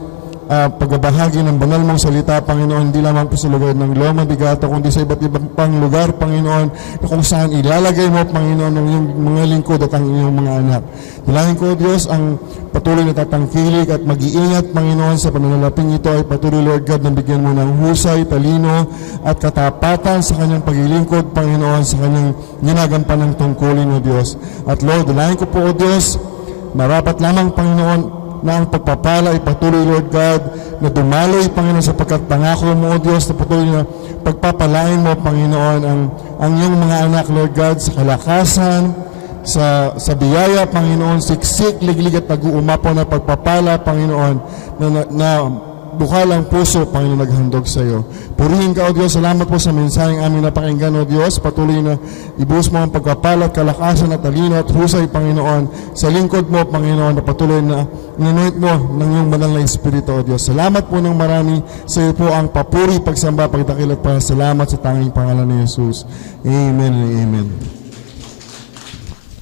pagbabahagi ng banal mong salita, Panginoon, hindi lamang po sa lugar ng Loma de Gato, kundi sa iba't ibang pang lugar, Panginoon, na kung saan ilalagay mo, Panginoon, ang iyong mga lingkod at ang iyong mga anak. Dalangin ko, Diyos, ang patuloy na tatangkilik at mag-iingat, Panginoon, sa pananalaping ito ay patuloy, Lord God, na bigyan mo ng husay, talino at katapatan sa kanyang paglilingkod, Panginoon, sa kanyang ginagampan ng tungkulin, O Diyos. At Lord, dalangin ko po, O Diyos, marapat lamang, Panginoon, na ang pagpapala ay patuloy, Lord God, na dumaloy, Panginoon, sapagkat pangako mo, O Diyos, na patuloy na pagpapalain mo, Panginoon, ang iyong mga anak, Lord God, sa kalakasan, sa biyaya, Panginoon, siksik, liglig at nag-uumapaw na pagpapala, Panginoon, na bukal ang puso, Panginoon, naghandog sa iyo. Purihin ka, O Diyos. Salamat po sa mensaheng aming napakinggan, O Diyos. Patuloy na ibuhos mo ang pagpapalat, kalakasan at talino at husay, Panginoon, sa lingkod mo, Panginoon, na patuloy na inunoit mo ng iyong banal na Espiritu, O Diyos. Salamat po ng marami. Sa iyo po ang papuri, pagsamba, pagdakil at pasalamat sa tanging pangalan ni Jesus. Amen and amen.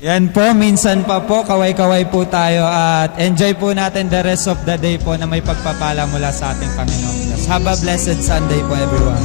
Yan po, minsan pa po, kaway-kaway po tayo at enjoy po natin the rest of the day po na may pagpapala mula sa ating Panginoon. Have a blessed Sunday po, everyone.